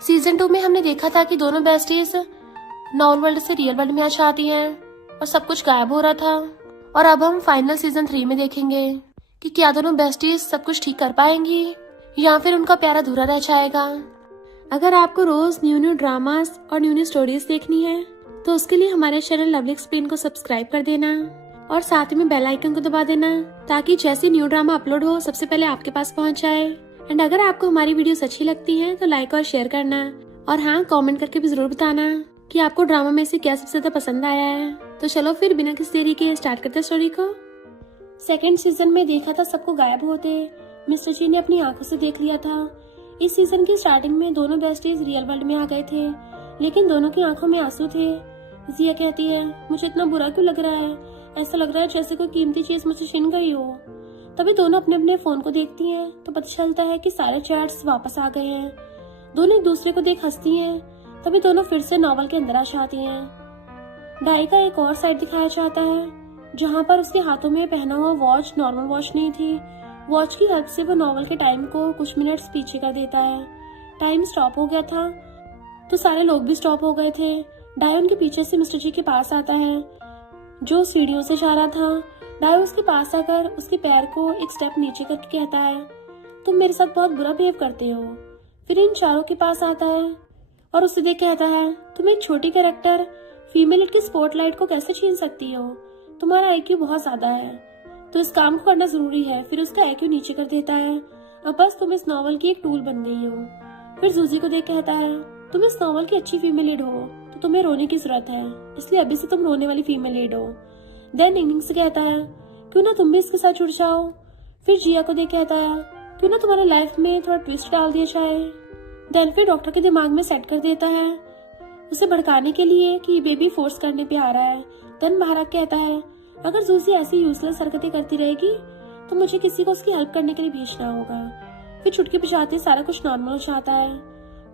Season 2 में हमने देखा था कि दोनों बेस्टीज नॉर्मल वर्ल्ड से रियल वर्ल्ड में आ जाती हैं और सब कुछ गायब हो रहा था। और अब हम फाइनल सीजन 3 में देखेंगे कि क्या दोनों बेस्टीज सब कुछ ठीक कर पाएंगी या फिर उनका प्यार अधूरा रह जाएगा। अगर आपको रोज न्यू ड्रामास और न्यू स्टोरीज देखनी है तो उसके लिए हमारे चैनल लवली एक्सप्लेन को सब्सक्राइब कर देना और साथ में बेल आइकन को दबा देना ताकि जैसे न्यू ड्रामा अपलोड हो सबसे पहले आपके पास पहुंच जाए। एंड अगर आपको हमारी वीडियोस अच्छी लगती हैं तो लाइक और शेयर करना और हाँ, कमेंट करके भी जरूर बताना कि आपको ड्रामा में से क्या सबसे ज्यादा पसंद आया है। तो चलो फिर बिना किसी देरी के स्टार्ट करते स्टोरी को। सेकेंड सीजन में देखा था सबको गायब होते मिस्टर जी ने अपनी आंखों से देख लिया था। इस सीजन की स्टार्टिंग में दोनों बेस्टीज रियल वर्ल्ड में आ गए थे, लेकिन दोनों की आंखों में आंसू थे। जिया कहती है, मुझे इतना बुरा क्यों लग रहा है, ऐसा लग रहा है जैसे कोई कीमती चीज मुझे छीन गई हो। तभी दोनों अपने अपने फोन को देखती हैं तो पता चलता है कि सारे चैट्स वापस आ गए हैं। दोनों एक दूसरे को देख हंसती हैं। तभी दोनों फिर से नॉवल के अंदर आ जाती हैं। डाई का एक और साइड दिखाया जाता है जहाँ पर उसके हाथों में पहना हुआ वॉच नॉर्मल वॉच नहीं थी। वॉच की हेल्प से वो नॉवल के टाइम को कुछ मिनट्स पीछे कर देता है। टाइम स्टॉप हो गया था तो सारे लोग भी स्टॉप हो गए थे। डाई उनके पीछे से मिस्टर जी के पास आता है जो सीढ़ियों से जा रहा था। डाई उसके पास आकर उसके पैर को एक स्टेप नीचे करके कहता है, तुम मेरे साथ बहुत बुरा बिहेव करते हो। फिर इन चारों के पास आता है और उससे देख कहता है, तुम एक छोटी कैरेक्टर फीमेल लीड की स्पॉटलाइट को कैसे छीन सकती हो, तुम्हारा आईक्यू बहुत ज्यादा है तो इस काम को करना जरूरी है। फिर उसका आईक्यू नीचे कर देता है। अब बस तुम इस नॉवल की एक टूल बन गई हो। फिर जूजी को देख कहता है, तुम इस नॉवल की अच्छी फीमेल लीड हो तो तुम्हें रोने की जरूरत है, इसलिए अभी से तुम रोने वाली फीमेल लीड हो। देन इंगिंग से कहता है, क्यों ना तुम भी इसके साथ जुड़ जाओ। फिर जिया को देख कहता है, क्यों ना तुम्हारे लाइफ में थोड़ा ट्विस्ट डाल दिया जाए। देन फिर डॉक्टर के दिमाग में सेट कर देता है उसे भड़काने के लिए कि बेबी फोर्स करने पे आ रहा है। देन बाहर कहता है, अगर जूसी ऐसी यूजलेस हरकतें करती रहेगी तो मुझे किसी को उसकी हेल्प करने के लिए भेजना होगा। फिर चुटकी पिछाते सारा कुछ नॉर्मल हो जाता है।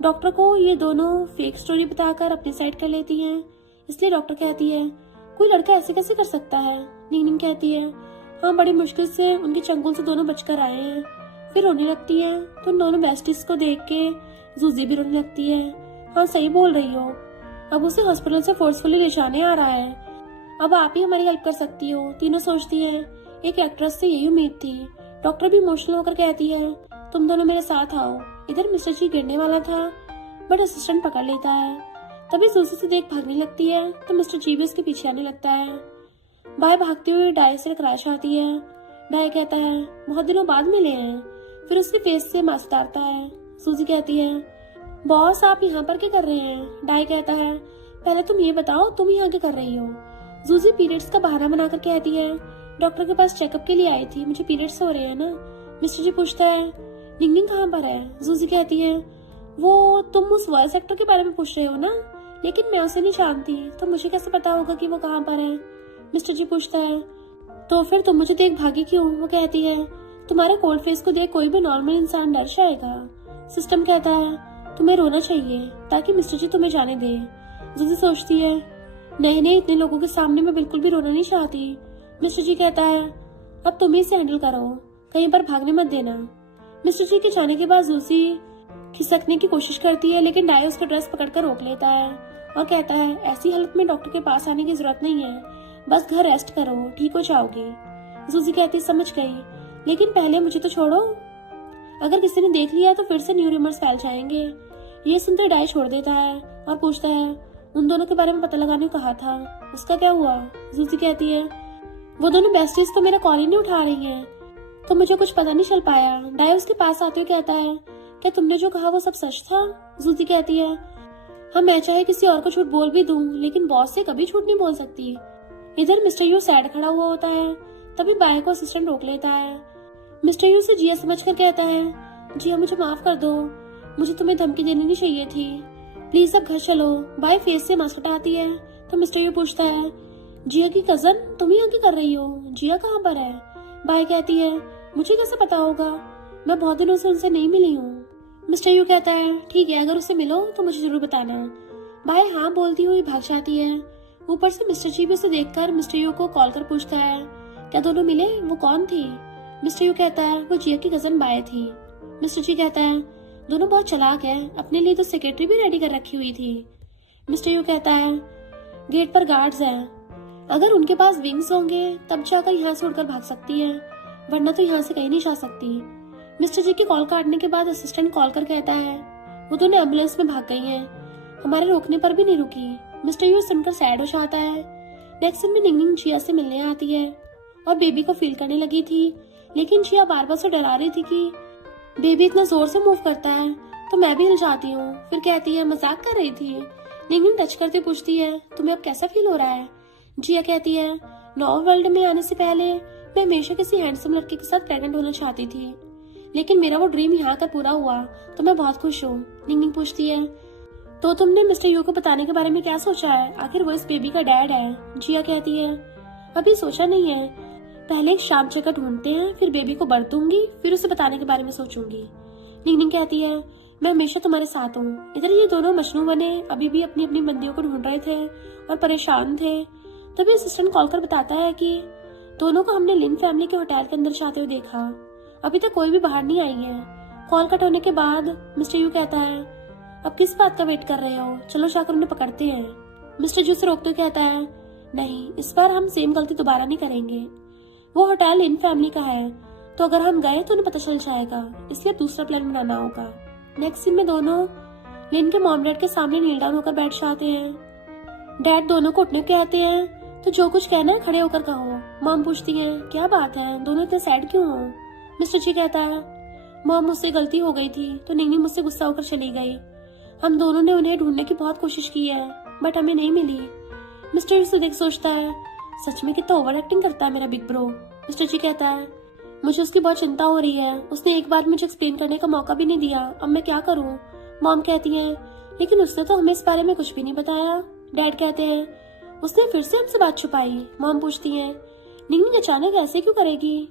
डॉक्टर को ये दोनों फेक स्टोरी बताकर अपनी साइड कर लेती हैं। इसलिए डॉक्टर कहती है, कोई लड़का ऐसे कैसे कर सकता है। नीनिंग कहती है, हाँ, बड़ी मुश्किल से उनके चंगुल से दोनों बचकर आए हैं। फिर रोने लगती है तो दोनों बेस्टीज को देख के जूजी भी रोने लगती है। हाँ, सही बोल रही हो, अब उसे हॉस्पिटल से फोर्सफुली ले जाने आ रहा है, अब आप ही हमारी हेल्प कर सकती हो। तीनों सोचती है एक एक्ट्रेस से यही उम्मीद थी। डॉक्टर भी इमोशनल होकर कहती है, तुम दोनों मेरे साथ आओ। इधर मिस्टर जी गिरने वाला था बट असिस्टेंट पकड़ लेता है। तभी जूसी से देख भागने लगती है तो मिस्टर जी भी उसके पीछे आने लगता है। बाय भागती हुई डाई से क्रैश आती है। डाई कहता है, बहुत दिनों बाद मिले हैं। फिर उसके फेस से मास्क उतारता है। सूजी कहती है, बॉस आप यहाँ पर क्या कर रहे हैं। डाई कहता है, पहले तुम ये बताओ तुम यहाँ क्या कर रही हो। जूजी पीरियड्स का बहाना बनाकर कहती है, डॉक्टर के पास चेकअप के लिए आई थी, मुझे पीरियड्स हो रहे हैं ना। मिस्टर जी पूछता है, निंगिंग कहाँ पर है। जूजी कहती है, वो तुम उस वॉइस एक्टर के बारे में पूछ रहे हो ना, लेकिन मैं उसे नहीं जानती तो मुझे कैसे पता होगा कि वो कहाँ पर है। मिस्टर जी पूछता है, तो फिर तुम मुझे देख भागी क्यों। वो कहती है, तुम्हारे कोल्ड फेस को देख कोई भी नॉर्मल इंसान डर जाएगा। सिस्टम कहता है, तुम्हें रोना चाहिए ताकि मिस्टर जी तुम्हें जाने दे। जूजी सोचती है, नहीं, इतने लोगों के सामने मैं बिल्कुल भी रोना नहीं चाहती। मिस्टर जी कहता है, अब तुम ही इसे हैंडल करो, कहीं पर भागने मत देना। मिस्टर जी के जाने के बाद जूसी खिसकने की कोशिश करती है लेकिन डाई उसका ड्रेस पकड़कर रोक लेता है और कहता है, ऐसी हालत में डॉक्टर के पास आने की जरूरत नहीं है, बस घर रेस्ट करो, ठीक हो जाओगी। जूसी कहती, समझ गई, लेकिन पहले मुझे तो छोड़ो, अगर किसी ने देख लिया तो फिर से न्यू रूमर्स फैल जाएंगे। ये सुनते डाई छोड़ देता है और पूछता है, उन दोनों के बारे में पता लगाने को कहा था, उसका क्या हुआ। जूसी कहती है, वो दोनों बेस्टीज तो मेरा कॉल ही नहीं उठा रही हैं, तो मुझे कुछ पता नहीं चल पाया। डाई उसके पास आते हुए कहता है, क्या तुमने जो कहा वो सब सच था। जूसी कहती है, हाँ, मैं चाहे किसी और को झूठ बोल भी दूं लेकिन बॉस से कभी झूठ नहीं बोल सकती। इधर मिस्टर यू सैड खड़ा हुआ होता है। तभी बाय को असिस्टेंट रोक लेता है। मिस्टर यू से जिया समझकर कहता है, जिया मुझे माफ कर दो, मुझे तुम्हें धमकी देनी नहीं चाहिए थी, प्लीज अब घर चलो। बाय फेस से मास्क हटाती है तो मिस्टर यू पूछता है, जिया की कजन तुम यहाँ क्या कर रही हो, जिया कहाँ पर है। बाय कहती है, मुझे कैसे पता होगा, मैं बहुत दिनों से उनसे नहीं मिली हूँ। मिस्टर यू कहता है, ठीक है, अगर उससे मिलो तो मुझे जरूर बताना। बाय हाँ बोलती हुई भाग जाती है। ऊपर से मिस्टर जी भी उसे देखकर मिस्टर यू को कॉल कर पूछता है, क्या दोनों मिले, वो कौन थी। मिस्टर यू कहता है, वो जिया की कजन बाय थी। मिस्टर जी कहता है, दोनों बहुत चालाक है, अपने लिए तो सेक्रेटरी भी रेडी कर रखी हुई थी। मिस्टर यू कहता है, गेट पर गार्ड्स हैं, अगर उनके पास विंग्स होंगे तब जाकर यहाँ से उड़कर भाग सकती है, वरना तो यहाँ से कहीं नहीं जा सकती। मिस्टर जी की कॉल काटने के बाद असिस्टेंट कॉल कर कहता है, वो दोनों एम्बुलेंस में भाग गई हैं, हमारे रोकने पर भी नहीं रुकी। मिस्टर यू सुनकर सैड हो जाता है। नेक्स्ट सीन में निंगनिंग जिया से मिलने आती है और बेबी को फील करने लगी थी, लेकिन जिया बार बार से डरा रही थी कि बेबी इतना जोर से मूव करता है तो मैं भी हिल जाती हूँ। फिर कहती है, मजाक कर रही थी। निंगनिंग टच करते पूछती है, तुम्हें अब कैसा फील हो रहा है? जिया कहती है, नॉर्मल वर्ल्ड में आने से पहले मैं हमेशा किसी हैंडसम लड़के के साथ प्रेग्नेंट होना चाहती थी, लेकिन मेरा वो ड्रीम यहाँ आकर पूरा हुआ तो मैं बहुत खुश हूँ। निंगनिंग पूछती है, तो तुमने मिस्टर यू को बताने के बारे में क्या सोचा है? आखिर वो इस बेबी का डैड है। जिया कहती है, अभी सोचा नहीं है, पहले एक शांत जगह ढूंढते हैं, फिर बेबी को बर्थ दूंगी, फिर उसे बताने के बारे में सोचूंगी। निंगनिंग कहती है, मैं हमेशा तुम्हारे साथ हूँ। इधर ये दोनों मजनू बने अभी भी अपनी अपनी बंदियों को ढूंढ रहे थे और परेशान थे। तभी असिस्टेंट कॉल कर बताता है कि दोनों को हमने लिन फैमिली के होटल के अंदर जाते हुए देखा, अभी तक कोई भी बाहर नहीं आई है। कॉल कट होने के बाद मिस्टर यू कहता है, अब किस बात का वेट कर रहे हो, चलो जाकर उन्हें पकड़ते हैं। मिस्टर यू से रोकते कहता है, नहीं, इस बार हम सेम गलती दोबारा नहीं करेंगे। वो होटल लिन फैमिली का है, तो अगर हम गए तो उन्हें पता चल जाएगा, इसलिए दूसरा प्लान बनाना होगा। नेक्स्ट सीन में दोनों लिन के मॉम डैड के सामने नील डाउन होकर बैठ जाते हैं। डैड दोनों को उठने कहते हैं, तो जो कुछ कहना है खड़े होकर कहो। मॉम पूछती है, क्या बात है, दोनों इतने सैड क्यों हो? मिस्टर जी कहता है, मॉम मुझसे गलती हो गई थी तो निंगनिंग मुझसे गुस्सा होकर चली गई। हम दोनों ने उन्हें ढूंढने की बहुत कोशिश की है, बट हमें नहीं मिली। मिस्टर यू देख सोचता है, सच में कितना ओवर एक्टिंग करता है मेरा बिग ब्रो। मिस्टर जी कहता है, मुझे उसकी बहुत चिंता हो रही है, उसने एक बार मुझे एक्सप्लेन करने का मौका भी नहीं दिया, अब मैं क्या करूं? मॉम कहती है, लेकिन उसने तो हमें इस बारे में कुछ भी नहीं बताया। डैड कहते हैं, उसने फिर से हमसे बात छुपाई। मॉम पूछती है, निंगनिंग अचानक ऐसे क्यों करेगी?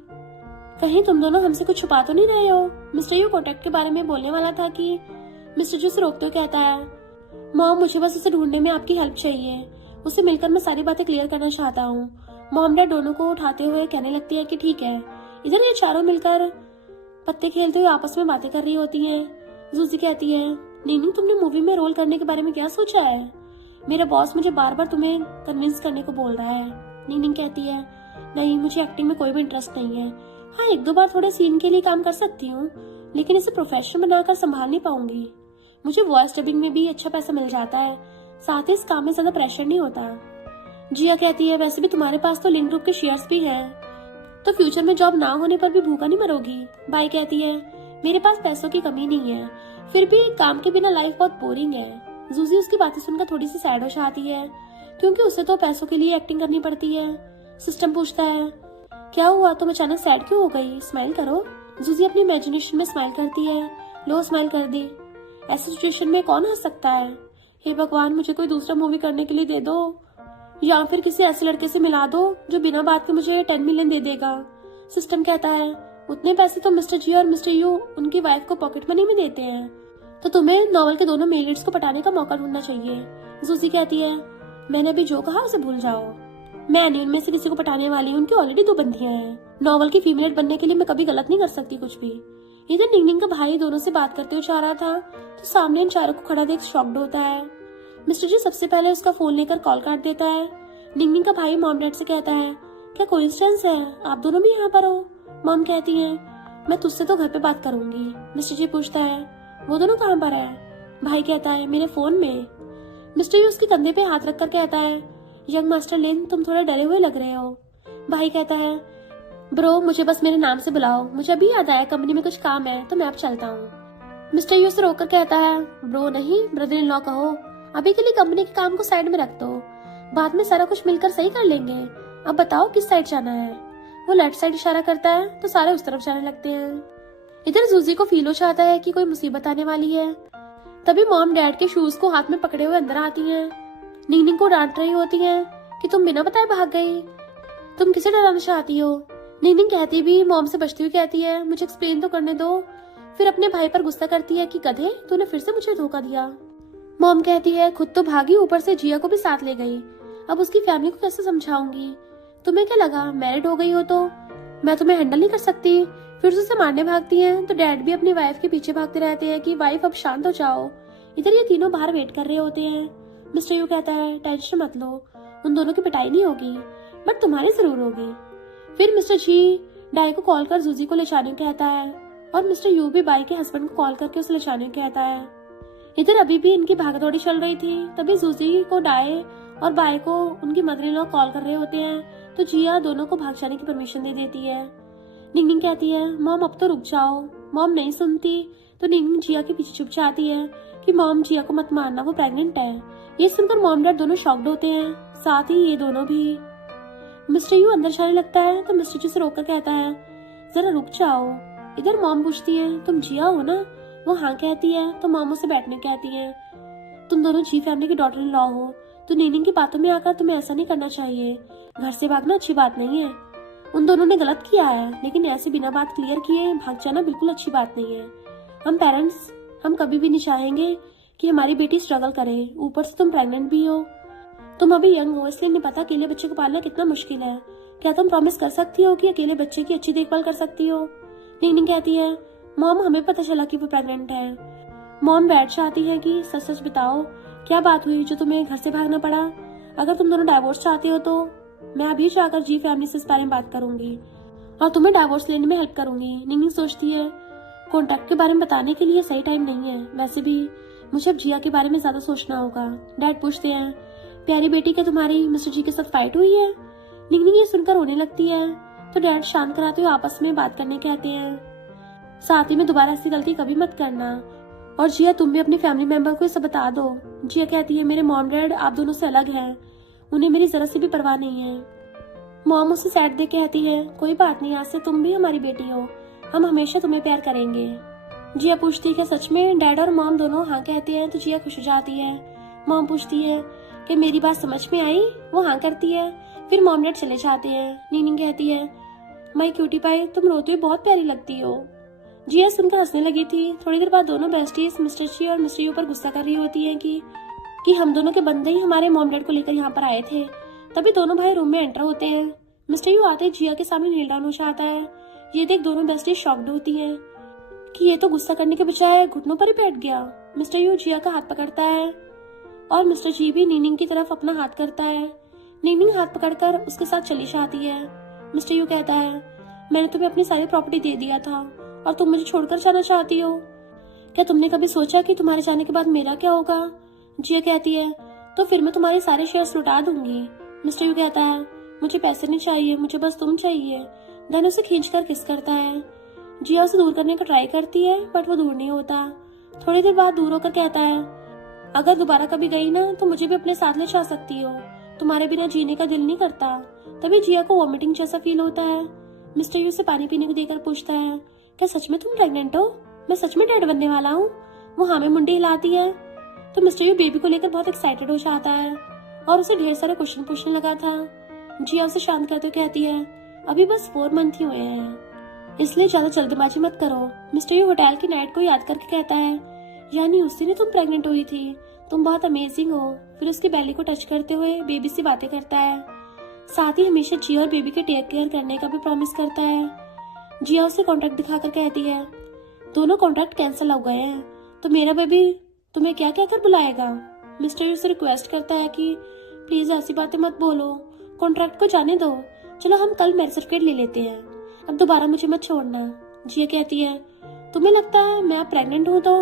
कहीं तुम दोनों हमसे कुछ छुपा तो नहीं रहे हो? मिस्टर यू कॉन्टेक्ट के बारे में बोलने वाला था कि मिस्टर जी से रोकते हुए कहता है, मॉम मुझे बस उसे ढूंढने में आपकी हेल्प चाहिए, उससे मिलकर मैं सारी बातें क्लियर करना चाहता हूँ। मॉम डैड दोनों को उठाते हुए कहने लगती है कि ठीक है। इधर ये चारों मिलकर पत्ते खेलते हुए आपस में बातें कर रही होती हैं। जूसी कहती है, निंगनिंग तुमने मूवी में रोल करने के बारे में क्या सोचा है? मेरा बॉस मुझे बार बार तुम्हें कन्विंस करने को बोल रहा है। निंगनिंग कहती है, नहीं, मुझे एक्टिंग में कोई भी इंटरेस्ट नहीं है। हाँ, एक दो बार थोड़े सीन के लिए काम कर सकती हूँ, लेकिन इसे प्रोफेशनल बनाकर संभाल नहीं पाऊंगी। मुझे वॉइस डबिंग में भी अच्छा पैसा मिल जाता है, साथ ही इस काम में ज्यादा प्रेशर नहीं होता। जिया कहती है, वैसे भी तुम्हारे पास तो लिन ग्रुप के शेयर्स भी हैं, तो फ्यूचर में जॉब ना होने पर भी भूखा नहीं मरोगी। बाई कहती है, मेरे पास पैसों की कमी नहीं है, फिर भी काम के बिना लाइफ बहुत बोरिंग है। जूसी उसकी बातें सुनकर थोड़ी सी सैड हो जाती है, क्योंकि उसे तो पैसों के लिए एक्टिंग करनी पड़ती है। सिस्टम पूछता है, क्या हुआ, तुम अचानक सैड क्यों हो गई? स्माइल करो। जूसी अपनी इमेजिनेशन में स्माइल करती है। लो, स्माइल कर दी। ऐसी सिचुएशन में कौन हंस सकता है? हे भगवान, मुझे कोई दूसरा मूवी करने के लिए दे दो, या फिर किसी ऐसे लड़के से मिला दो जो बिना बात के मुझे 10 मिलियन दे देगा। सिस्टम कहता है, उतने पैसे तो मिस्टर जी और मिस्टर यू उनकी वाइफ को पॉकेट मनी में देते हैं, तो तुम्हें नॉवल के दोनों मेल लीड्स को पटाने का मौका ढूंढना चाहिए। जूसी कहती है, मैंने अभी जो कहा उसे भूल जाओ, मैं नहीं उनमें से किसी को पटाने वाली हूँ, उनकी ऑलरेडी 2 बंदियां हैं। नॉवल की फीमेल बनने के लिए मैं कभी गलत नहीं कर सकती कुछ भी। इधर निंगनिंग का भाई दोनों से बात करते हुए जा रहा था, तो सामने इन चारों को खड़ा देख शॉक्ड होता है। मिस्टर जी सबसे पहले उसका फोन लेकर कॉल काट देता है। निंगनिंग का भाई मॉम डैड से कहता है, क्या कोइंसिडेंस है, आप दोनों भी यहाँ पर हो? मॉम कहती है, मैं तुझसे तो घर पे बात करूंगी। मिस्टर जी पूछता है, वो दोनों कहाँ पर है? भाई कहता है, मेरे फोन में। मिस्टर जी उसके कंधे पे हाथ रखकर कहता है, यंग मास्टर लिन, तुम थोड़े डरे हुए लग रहे हो। भाई कहता है, ब्रो मुझे बस मेरे नाम से बुलाओ, मुझे अभी याद आया कंपनी में कुछ काम है तो मैं अब चलता हूँ। मिस्टर यू से रोककर कहता है, ब्रो नहीं, ब्रदर इन लॉ कहो, अभी के लिए कंपनी के काम को साइड में रख दो, बाद में सारा कुछ मिलकर सही कर लेंगे। अब बताओ किस साइड जाना है? वो लेफ्ट साइड इशारा करता है तो सारे उस तरफ जाने लगते हैं। इधर जूजी को फील हो जाता है कि कोई मुसीबत आने वाली है। तभी मॉम डैड के शूज को हाथ में पकड़े हुए अंदर आती हैं। निंगनिंग को डांट रही होती हैं कि तुम बिना बताए भाग गई, तुम किसे डराना चाहती हो? निंगनिंग कहती भी मॉम से बचती हुई कहती है, मुझे एक्सप्लेन तो करने दो। फिर अपने भाई पर गुस्सा करती है कि गधे, तूने फिर से मुझे धोखा दिया। मॉम कहती है, खुद तो भागी, ऊपर से जिया को भी साथ ले गई, अब उसकी फैमिली को कैसे समझाऊंगी? तुम्हें क्या लगा मैरिड हो गई हो तो मैं तुम्हें हैंडल नहीं कर सकती? फिर उसे मारने भागती हैं तो डैड भी अपनी वाइफ के पीछे भागते रहते हैं कि वाइफ अब शांत हो जाओ। इधर ये तीनों बाहर वेट कर रहे होते हैं। मिस्टर यू कहता है टेंशन मत लो, उन दोनों की पिटाई नहीं होगी बट तुम्हारी जरूर होगी। फिर मिस्टर जी डाई को कॉल कर जूजी को ले जाने को कहता है और मिस्टर यू भी बाई के हस्बैंड को कॉल करके उसे ले जाने को कहता है। इधर अभी भी इनकी भागदौड़ी चल रही थी, तभी जूजी को डाई और बाई को उनकी मदर इन लॉ कॉल कर रहे होते हैं तो जिया दोनों को भाग जाने की परमिशन दे देती है। निंगनिंग कहती है मॉम अब तो रुक जाओ। मॉम नहीं सुनती तो निंगनिंग जिया के पीछे छुप जाती है कि मॉम जिया को मत मारना, वो प्रेग्नेंट है। ये सुनकर मॉम डैड दोनों शॉक्ड होते हैं, साथ ही ये दोनों भी। मिस्टर यू अंदर जाने लगता है तो मिस्टर जी से रोककर कहता है जरा रुक जाओ। इधर मॉम पूछती है तुम जिया हो ना? वो हाँ कहती है तो मॉम उसे बैठने कहती है। तुम दोनों जी फैमिली की डॉटर इन लॉ हो तो निंगनिंग की बातों में आकर तुम्हें ऐसा नहीं करना चाहिए। घर से भागना अच्छी बात नहीं है। उन दोनों ने गलत किया है लेकिन ऐसे बिना बात क्लियर किए भाग जाना बिल्कुल अच्छी बात नहीं है। हम पेरेंट्स हम कभी भी नहीं चाहेंगे कि हमारी बेटी स्ट्रगल करे, ऊपर से तुम प्रेग्नेंट भी हो। तुम अभी यंग हो इसलिए नहीं पता अकेले बच्चे को पालना कितना मुश्किल है। क्या तुम प्रॉमिस कर सकती हो कि अकेले बच्चे की अच्छी देखभाल कर सकती हो? निंगनिंग कहती है मॉम हमें पता चला कि वो प्रेग्नेंट है। मॉम बैठ जाती है कि सच सच बताओ क्या बात हुई जो तुम्हें घर से भागना पड़ा। अगर तुम दोनों डाइवोर्स चाहती हो तो मैं अभी जाकर जी फैमिली से इस बारे में बात करूंगी और तुम्हें डाइवोर्स लेने में हेल्प करूंगी। निंगनिंग सोचती है कॉन्ट्रैक्ट के बारे में बताने के लिए सही टाइम नहीं है, वैसे भी मुझे अब जिया के बारे में ज्यादा सोचना होगा। डैड पूछते हैं प्यारी बेटी क्या तुम्हारी मिस्टर जी के साथ फाइट हुई है? निंगनिंग ये सुनकर रोने लगती है तो डैड शांत कराते हुए आपस में बात करने कहते हैं, साथ ही में दोबारा ऐसी गलती कभी मत करना और जिया तुम भी अपने फैमिली मेंबर को इसे बता दो। जिया कहती है मेरे मॉम डैड आप दोनों से अलग हैं, उन्हें मेरी जरा सी भी परवाह नहीं है। मॉम उसे सैड दे कहती है कोई बात नहीं, आज से तुम भी हमारी बेटी हो, हम हमेशा तुम्हें प्यार करेंगे। जिया पूछती है क्या सच में? डैड और मॉम दोनों हाँ कहते हैं तो जिया खुश हो जाती है। मॉम पूछती है कि मेरी बात समझ में आई? वो हाँ करती है। फिर मॉम डैड चले जाते हैं। निंगनिंग कहती है माई क्यूटी पाई तुम रोते हुए बहुत प्यारी लगती हो। जिया सुनकर हंसने लगी थी। थोड़ी देर बाद दोनों बेस्टीज मिस्टर जी और मिस्टर यू पर गुस्सा कर रही होती हैं कि हम दोनों के बंदे ही हमारे मॉम डैड को लेकर यहाँ पर आए थे। तभी दोनों भाई रूम में एंटर होते हैं। मिस्टर यू आते जिया के सामने नील डाउन हो जाता है। ये देख दोनों बेस्टीज शॉक्ड होती हैं कि ये तो गुस्सा करने के बजाय घुटनों पर ही बैठ गया। मिस्टर यू जिया का हाथ पकड़ता है और मिस्टर जी भी निंगनिंग की तरफ अपना हाथ करता है। निंगनिंग हाथ पकड़कर उसके साथ चली जाती है। मिस्टर यू कहता है मैंने तुम्हें अपनी सारी प्रॉपर्टी दे दिया था और तुम मुझे छोड़कर जाना चाहती हो। क्या तुमने कभी सोचा कि तुम्हारे जाने के बाद मेरा क्या होगा? जिया कहती है तो फिर मैं तुम्हारे सारे शेयर्स लुटा दूंगी। मिस्टर यू कहता है मुझे पैसे नहीं चाहिए, मुझे बस तुम चाहिए। देन उसे खींचकर किस करता है। जिया उसे दूर करने का ट्राई करती है बट वो दूर नहीं होता। थोड़ी देर बाद दूर होकर कहता है अगर दोबारा कभी गई ना तो मुझे भी अपने साथ ले जा सकती हो, तुम्हारे बिना जीने का दिल नहीं करता। तभी जिया को वॉमिटिंग जैसा फील होता है। मिस्टर यू से पानी पीने को देकर पूछता है क्या सच में तुम प्रेग्नेंट हो? मैं सच में डैड बनने वाला हूँ? वो हाँ में मुंडी हिलाती है तो मिस्टर यू बेबी को लेकर बहुत एक्साइटेड हो जाता है और उसे ढेर सारे क्वेश्चन पूछने लगा था। जिया उसे शांत करते हुए कहती है अभी बस 4 मंथ ही हुए हैं, इसलिए ज्यादा जल्दबाजी मत करो। मिस्टर यू होटल की नाइट को याद करके कहता है यानी उस दिन तुम प्रेग्नेंट हुई थी, तुम बहुत अमेजिंग हो। फिर उसकी बेली को टच करते हुए बेबी से बातें करता है, साथ ही हमेशा जिया और बेबी के टेक केयर करने का भी प्रॉमिस करता है। जिया उसे कॉन्ट्रैक्ट दिखाकर कहती है दोनों कॉन्ट्रैक्ट कैंसिल हो गए हैं तो मेरा बेबी तुम्हें क्या कहकर बुलाएगा? मिस्टर यू से रिक्वेस्ट करता है कि प्लीज ऐसी बातें मत बोलो, कॉन्ट्रैक्ट को जाने दो, चलो हम कल मैरिज सर्टिफिकेट ले लेते हैं, अब दोबारा मुझे मत छोड़ना। जिया कहती है तुम्हें लगता है मैं अब प्रेग्नेंट हूँ तो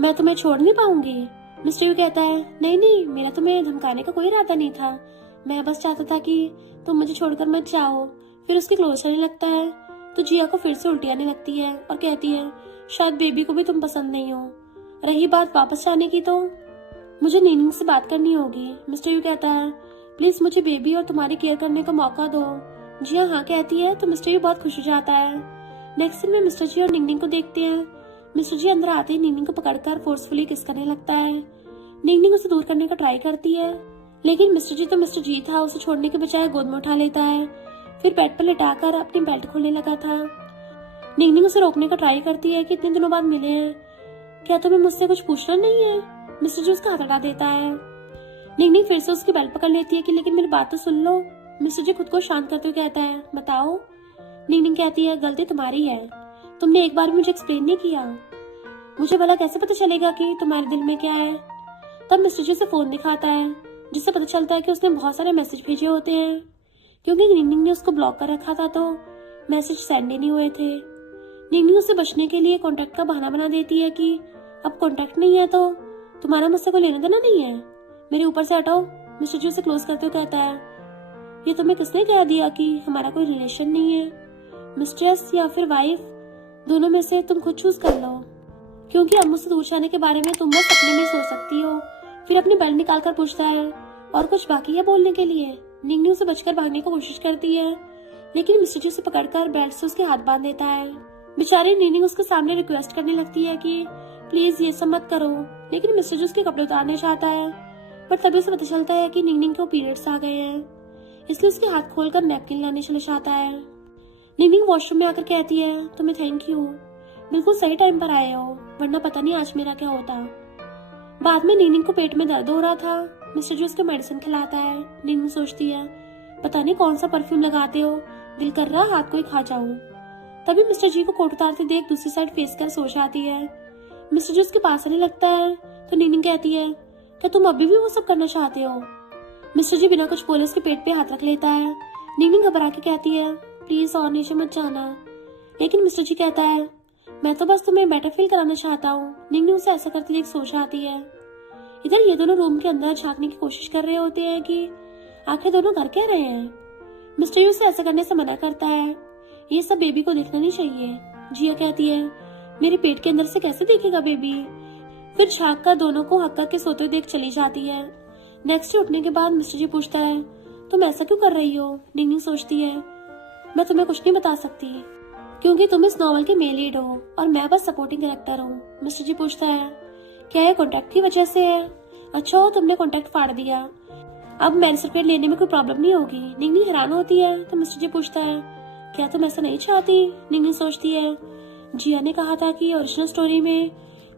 मैं तुम्हें छोड़ नहीं पाऊंगी? मिस्टर यू कहता है नहीं नहीं, मेरा तुम्हें धमकाने का कोई इरादा नहीं था, मैं बस चाहता था कि तुम मुझे छोड़कर मत जाओ। फिर उसके क्लोज करने लगता है तो जिया को फिर से उल्टी आने लगती है और कहती है शायद बेबी को भी तुम पसंद नहीं हो। रही बात वापस जाने की तो मुझे निंगनिंग से बात करनी होगी। मिस्टर यू कहता है प्लीज मुझे बेबी और तुम्हारी केयर करने का मौका दो। जिया हाँ कहती है तो मिस्टर यू बहुत खुश हो जाता है। नेक्स्ट सीन में मिस्टर जी और निंगनिंग को देखते हैं। मिस्टर जी अंदर आते ही निंगनिंग को पकड़कर फोर्सफुली किस करने लगता है। निंगनिंग उसे दूर करने का ट्राई करती है लेकिन मिस्टर जी तो मिस्टर जी था, उसे छोड़ने के बजाय गोद में उठा लेता है। फिर बेड पर लिटाकर अपनी बेल्ट खोलने लगा था। निंगनिंग उसे रोकने का ट्राई करती है कि इतने दिनों बाद मिले हैं, क्या तुम्हें मुझसे कुछ पूछना नहीं है? मिस्टर जी उसका हाथ हटा देता है। निंगनिंग फिर से उसकी बेल्ट पकड़ लेती है कि लेकिन मेरी बात तो सुन लो। मिस्टर जी खुद को शांत करते हुए कहता है बताओ। नीनिंग कहती है गलती तुम्हारी है, तुमने एक बार भी मुझे एक्सप्लेन नहीं किया। मुझे भला कैसे पता चलेगा कि तुम्हारे दिल में क्या है। तब मिस्टर जी उसे फोन दिखाता है, जिससे पता चलता है कि उसने बहुत सारे मैसेज भेजे होते हैं। क्योंकि नीनिंग ने उसको ब्लॉक कर रखा था तो मैसेज सेंड ही नहीं हुए थे। नीनिंग उसे बचने के लिए कॉन्टैक्ट का बहाना बना देती है कि अब कॉन्टैक्ट नहीं है तो तुम्हारा मुझसे कोई लेना देना नहीं है, मेरे ऊपर से हटाओ। मिस्टर जी उसे क्लोज करते हुए कहता है ये तुम्हें किसने कह दिया कि हमारा कोई रिलेशन नहीं है, मिस्ट्रेस या फिर वाइफ, दोनों में से तुम खुद चूज कर लो। क्योंकि अब मुझसे दूर जाने के बारे में तुम बस सपने में सोच सकती हो। फिर अपनी बेल्ट निकाल कर पूछता है और कुछ बाकी है बोलने के लिए। नीनिंग उसे बचकर भागने की कोशिश करती है, लेकिन मिस्टर जी उसे पकड़कर बेल्ट से उसके हाथ बांध देता है। बेचारी नीनिंग उसके सामने रिक्वेस्ट करने लगती है कि प्लीज ये सब मत करो, लेकिन मिस्टर जी उसके कपड़े उतारने चाहता है। पर तभी उसे पता चलता है कि नीनिंग को पीरियड्स आ गए हैं, इसलिए उसके हाथ खोलकर नैपकिन लाने चले जाता है। नीनिंग वॉशरूम में आकर कहती है तुम्हें थैंक यू, बिल्कुल सही टाइम पर आए हो, वरना पता नहीं आज मेरा क्या होता। बाद में नीनिंग को पेट में दर्द हो रहा था, मिस्टर जी उसको मेडिसिन खिलाता है। नीनिंग सोचती है पता नहीं कौन सा परफ्यूम लगाते हो, दिल कर रहा हाथ को ही खा जाऊं। तभी मिस्टर जी को कोट उतारते देख दूसरी साइड फेस कर सो जाती है। मिस्टर जी उसके पास आने लगता है तो नीनिंग कहती है क्या तुम अभी भी वो सब करना चाहते हो। मिस्टर जी बिना कुछ बोले उसके पेट पे हाथ रख लेता है। नीनिंग घबरा के कहती है प्लीज और नीचे मत जाना, लेकिन मिस्टर जी कहता है मैं तो बस तुम्हें बेटर फील कराना चाहता हूँ। नीनिंग उसे ऐसा करते देख सो जाती है। इधर ये दोनों रूम के अंदर झांकने की कोशिश कर रहे होते हैं कि आखिर दोनों कर क्या रहे हैं। मिस्टर जी उसे ऐसा करने से मना करता है, ये सब बेबी को देखना नहीं चाहिए। जिया कहती है मेरे पेट के अंदर से कैसे देखेगा बेबी। फिर झांक कर दोनों को हक के सोते हुए देख चली जाती है। नेक्स्ट डे उठने के बाद मिस्टर जी पूछता है तुम ऐसा क्यों कर रही हो। नीनिंग सोचती है मैं तुम्हें कुछ नहीं बता सकती, क्योंकि तुम इस नॉवल के मेल लीड हो और मैं बस सपोर्टिंग कैरेक्टर हूँ। मिस्टर जी पूछता है क्या ये कॉन्ट्रैक्ट की वजह से है। अच्छा हो तुमने कॉन्ट्रैक्ट फाड़ दिया, अब मैरिज सर्टिफिकेट लेने में कोई प्रॉब्लम नहीं होगी। नीनिंग हैरान होती है तो मिस्टर जी पूछता है क्या तुम ऐसा नहीं चाहती। नीनिंग सोचती है जिया ने कहा था कि ओरिजिनल स्टोरी में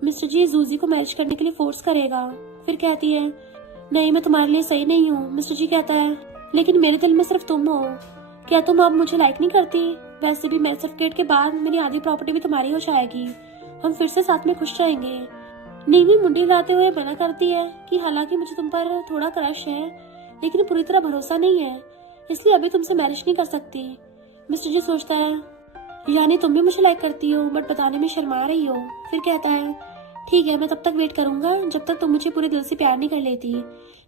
मिस्टर जी जूजी को मैरिज करने के लिए फोर्स करेगा। फिर कहती है नहीं मैं तुम्हारे लिए सही नहीं हूँ। मिस्टर जी कहता है लेकिन मेरे दिल में सिर्फ तुम हो, क्या तुम अब मुझे लाइक नहीं करती। वैसे भी मैरिज सर्टिफिकेट के बाद मेरी आधी प्रॉपर्टी भी तुम्हारी हो जाएगी, हम फिर से साथ में खुश रहेंगे। नीनिंग मुंडी हिलाते हुए मना करती है कि हालांकि मुझे तुम पर थोड़ा क्रश है, लेकिन पूरी तरह भरोसा नहीं है, इसलिए अभी तुमसे मैरिज नहीं कर सकती। मिस्टर जी सोचता है यानी तुम भी मुझे लाइक करती हो बट बताने में शर्मा रही हो। फिर कहता है ठीक है मैं तब तक वेट करूंगा जब तक तुम मुझे पूरे दिल से प्यार नहीं कर लेती,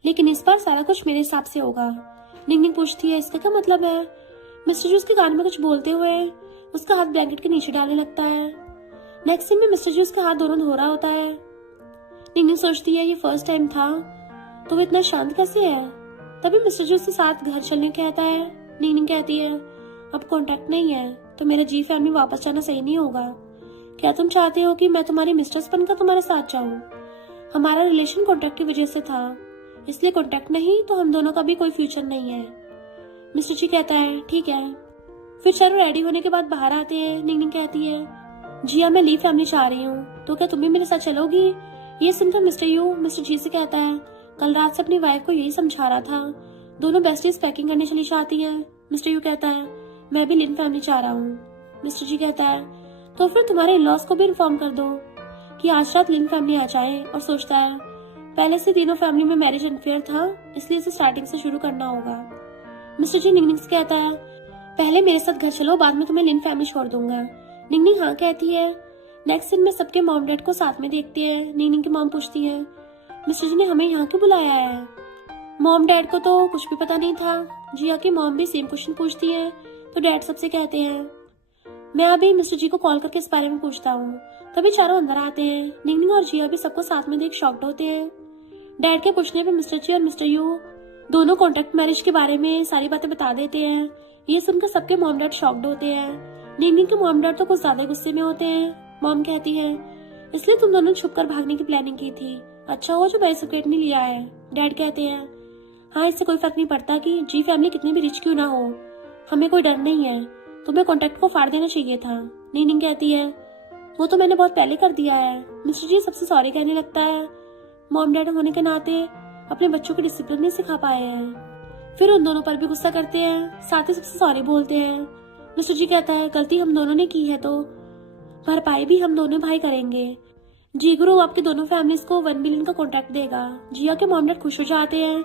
लेकिन इस बार सारा कुछ मेरे हिसाब से होगा। नीनिंग पूछती है इसका क्या मतलब है। मिस्टर जी उसके कान में कुछ बोलते हुए उसका हाथ ब्लैंकेट के नीचे डालने लगता है। नेक्स्ट सीन में मिस्टर जी उसका हाथ दोनों धो रहा होता है। नीनिंग सोचती है ये फर्स्ट टाइम था तो वो इतना शांत कैसे है। तभी मिस्टर जी उसके साथ घर चलने कहता है। नीनिंग कहती है अब कॉन्टैक्ट नहीं है तो मेरा जी फैमिली वापस जाना सही नहीं होगा। क्या तुम चाहते हो कि मैं तुम्हारी मिस्ट्रेस बनकर तुम्हारे साथ जाऊं। हमारा रिलेशन कॉन्टैक्ट की वजह से था, इसलिए कॉन्टैक्ट नहीं तो हम दोनों का भी कोई फ्यूचर नहीं है। मिस्टर जी कहता है ठीक है। फिर चारों रेडी होने के बाद बाहर आते हैं। नीनिंग कहती है जिया मैं ली फैमिली चाह रही हूँ तो क्या तुम भी मेरे साथ चलोगी। ये सुनकर मिस्टर जी से कहता है कल रात से अपनी वाइफ को यही समझा रहा था। दोनों बेस्टीज पैकिंग करने चली जाती है। मिस्टर यू कहता है मैं भी लिन फैमिली चाह रहा हूँ। मिस्टर जी कहता है तो फिर तुम्हारे इन-लॉज को भी इन्फॉर्म कर दो कि आज रात लिन फैमिली आ जाए। और सोचता है पहले से तीनों फैमिली में मैरिज अनफेयर था, इसलिए इसे स्टार्टिंग से शुरू करना होगा। मिस्टर जी नीनिंग से कहता है पहले मेरे साथ घर चलो, बाद में तुम्हें लिन फैमिली छोड़ दूंगा। नीनिंग हाँ कहती है। नेक्स्ट सीन में सबके मॉम डैड को साथ में देखते हैं। नीनिंग की मॉम पूछती है मिस्टर जी ने हमें यहाँ क्यों बुलाया है। मॉम डैड को तो कुछ भी पता नहीं था। जिया की मॉम भी सेम क्वेश्चन पूछती है तो डैड सबसे कहते हैं मैं अभी मिस्टर जी को कॉल करके इस बारे में पूछता हूँ। तभी चारों अंदर आते हैं। नीनिंग और जिया भी सबको साथ में देख शॉक्ड होते हैं। डैड के पूछने पे मिस्टर जी और मिस्टर यू दोनों कॉन्ट्रैक्ट मैरिज के बारे में सारी बातें बता देते हैं। ये सुनकर सबके मॉम डैड शॉक्ड होते हैं। नीनिंग के मॉम डैड तो कुछ ज्यादा गुस्से में होते हैं। मॉम कहती है इसलिए तुम दोनों छुपकर भागने की प्लानिंग की थी, अच्छा हो जो मैरिज सर्टिफिकेट नहीं लिया है। डैड कहते हैं हाँ इससे कोई फर्क नहीं पड़ता कि जी फैमिली कितनी भी रिच क्यों ना हो, हमें कोई डर नहीं है, तुम्हें कॉन्ट्रैक्ट को फाड़ देना चाहिए था। नीनिंग कहती है वो तो मैंने बहुत पहले कर दिया है। मिस्टर जी सबसे सॉरी कहने लगता है। मॉम डैड होने के नाते अपने बच्चों को डिसिप्लिन नहीं सिखा पाए हैं। फिर उन दोनों पर भी गुस्सा करते हैं, साथ ही सबसे सॉरी बोलते हैं मिस्टर जी कहता है गलती हम दोनों ने की है तो भरपाई भी हम दोनों भाई करेंगे। जी गुरु आपकी दोनों फैमिलीज को 1 बिलियन का कॉन्ट्रैक्ट देगा। जिया के मॉम डैड खुश हो जाते हैं,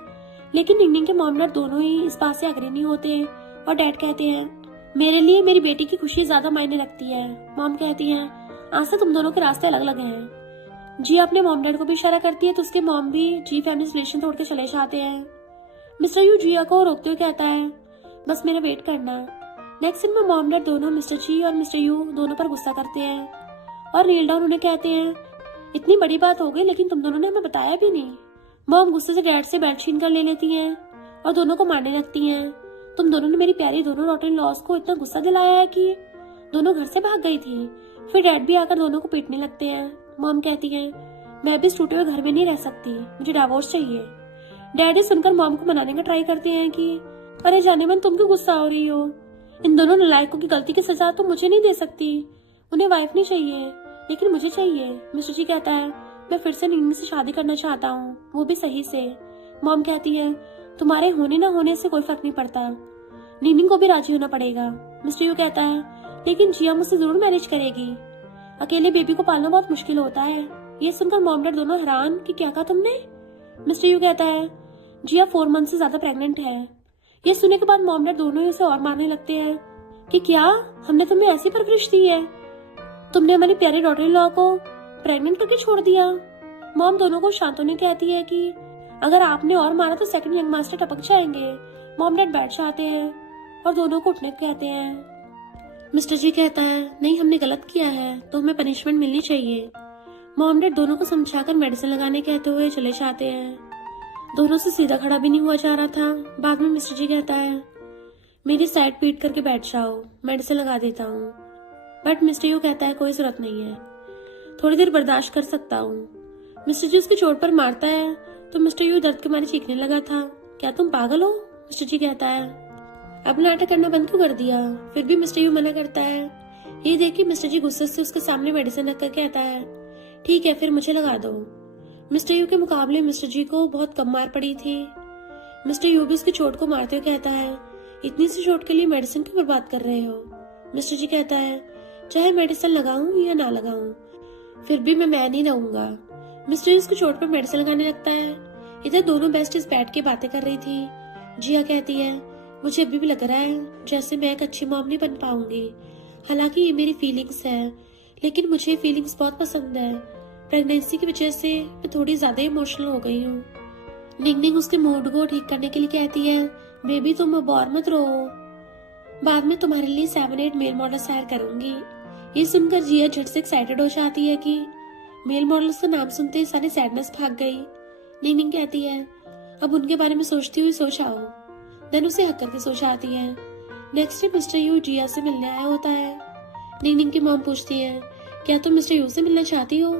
लेकिन निंगनिंग के मॉम डैड दोनों ही इस बात से एग्री नहीं होते और डैड कहते हैं मेरे लिए मेरी बेटी की खुशी ज्यादा मायने रखती है। मॉम कहती है आज से तुम दोनों के रास्ते अलग अलग हैं। जी अपने मॉम डैड को भी इशारा करती है तो उसके मॉम भी जी फैमिली रिलेशन तोड़ के चले जाते हैं। मिस्टर यू जिया को रोकते हुए कहता है बस मेरा वेट करना। नेक्स्ट सीन में मॉम डैड दोनों मिस्टर जी और मिस्टर यू दोनों पर गुस्सा करते हैं और नील डाउन उन्हें कहते हैं इतनी बड़ी बात हो गई लेकिन तुम दोनों ने हमें बताया भी नहीं। मॉम गुस्से से डैड से बेड छीन कर ले लेती हैं और दोनों को मारने लगती हैं। तुम दोनों ने मेरी प्यारी दोनों डॉटर इन लॉस को इतना गुस्सा दिलाया है कि दोनों घर से भाग गई थी। फिर डैड भी आकर दोनों को पीटने लगते हैं। मॉम कहती है मैं भी इस टूटे हुए घर में नहीं रह सकती, मुझे डिवोर्स चाहिए। डैडी सुनकर मॉम को मनाने का ट्राई करते हैं कि अरे जाने मन तुम क्यों गुस्सा हो रही हो, इन दोनों नालायकों की गलती की सजा तो मुझे नहीं दे सकती, उन्हें वाइफ नहीं चाहिए लेकिन मुझे चाहिए। मिस्टर जी कहता है मैं फिर से निंगनिंग से शादी करना चाहता हूँ, वो भी सही से। मॉम कहती है तुम्हारे होने ना होने से कोई फर्क नहीं पड़ता, निंगनिंग को भी राजी होना पड़ेगा। मिस्टर यू कहता है लेकिन जिया मुझसे जरूर मैनेज करेगी, अकेले बेबी को पालना बहुत मुश्किल होता है। ये सुनकर मॉम डैड दोनों हैरान कि क्या कहा तुमने। मिस्टर यू कहता है जिया 4 मंथ से ज्यादा प्रेग्नेंट है। ये सुनने के बाद मॉम डैड दोनों ही उसे और मारने लगते हैं कि क्या हमने तुम्हें ऐसी परवरिश दी है, तुमने हमारी प्यारी डॉटर इन लॉ को प्रेग्नेंट करके छोड़ दिया। मॉम दोनों को शांत होने कहती है कि अगर आपने और मारा तो सेकंड यंग मास्टर टपक जाएंगे। मॉम डैड बैठ जाते हैं और दोनों को उठने कहते हैं। मिस्टर जी कहता है नहीं हमने गलत किया है तो हमें पनिशमेंट मिलनी चाहिए। मॉम डैड दोनों को समझाकर मेडिसिन लगाने कहते हुए चले जाते हैं। दोनों से सीधा खड़ा भी नहीं हुआ जा रहा था। बाद में मिस्टर जी कहता है मेरी साइड पीट करके बैठ जाओ, मेडिसिन लगा देता हूँ। बट मिस्टर यू कहता है कोई जरूरत नहीं है, थोड़ी देर बर्दाश्त कर सकता हूँ। मिस्टर जी उसकी चोट पर मारता है तो मिस्टर यू दर्द के मारे चीखने लगा था। क्या तुम पागल हो? मिस्टर जी कहता है अब नाटक करना बंद क्यों कर दिया? फिर भी मिस्टर यू मना करता है। ये देख के मिस्टर जी गुस्से से उसके सामने मेडिसिन रखकर कहता है ठीक है फिर मुझे लगा दो। मिस्टर यू के मुकाबले मिस्टर जी को बहुत कम मार पड़ी थी। मिस्टर यू भी उसकी चोट को मारते हुए कहता है इतनी सी चोट के लिए मेडिसिन क्यों बर्बाद कर रहे हो? मिस्टर जी कहता है चाहे मेडिसिन लगाऊं या ना लगाऊं, फिर भी मैं नहीं रहूंगा। मिस्टर यू उसकी चोट पर मेडिसिन लगाने लगता है। इधर दोनों बेस्टीज बैठ के बातें कर रही थी। जिया कहती है मुझे अभी भी लग रहा है जैसे मैं एक अच्छी मॉम नहीं बन पाऊंगी। हालांकि ये मेरी फीलिंग्स है, लेकिन मुझे ये फीलिंग्स बहुत पसंद है। प्रेगनेंसी की वजह से मैं थोड़ी ज्यादा इमोशनल हो गई हूँ। निंगनिंग उसके मूड को ठीक करने के लिए कहती है बेबी तुम अब और मत रो, बाद में तुम्हारे लिए 7-8 मेल मॉडल्स हायर करूंगी। ये सुनकर जिया झट से एक्साइटेड हो जाती है कि मेल मॉडल्स का नाम सुनते ही सारी सैडनेस भाग गई। निंगनिंग कहती है अब उनके बारे में सोचती हुई सो जाओ। देन उसे हक करके सो जाती है। नेक्स्ट डे मिस्टर यू जिया से मिलने आया होता है। निंगनिंग की मॉम पूछती है क्या तुम मिस्टर यू से मिलना चाहती हो?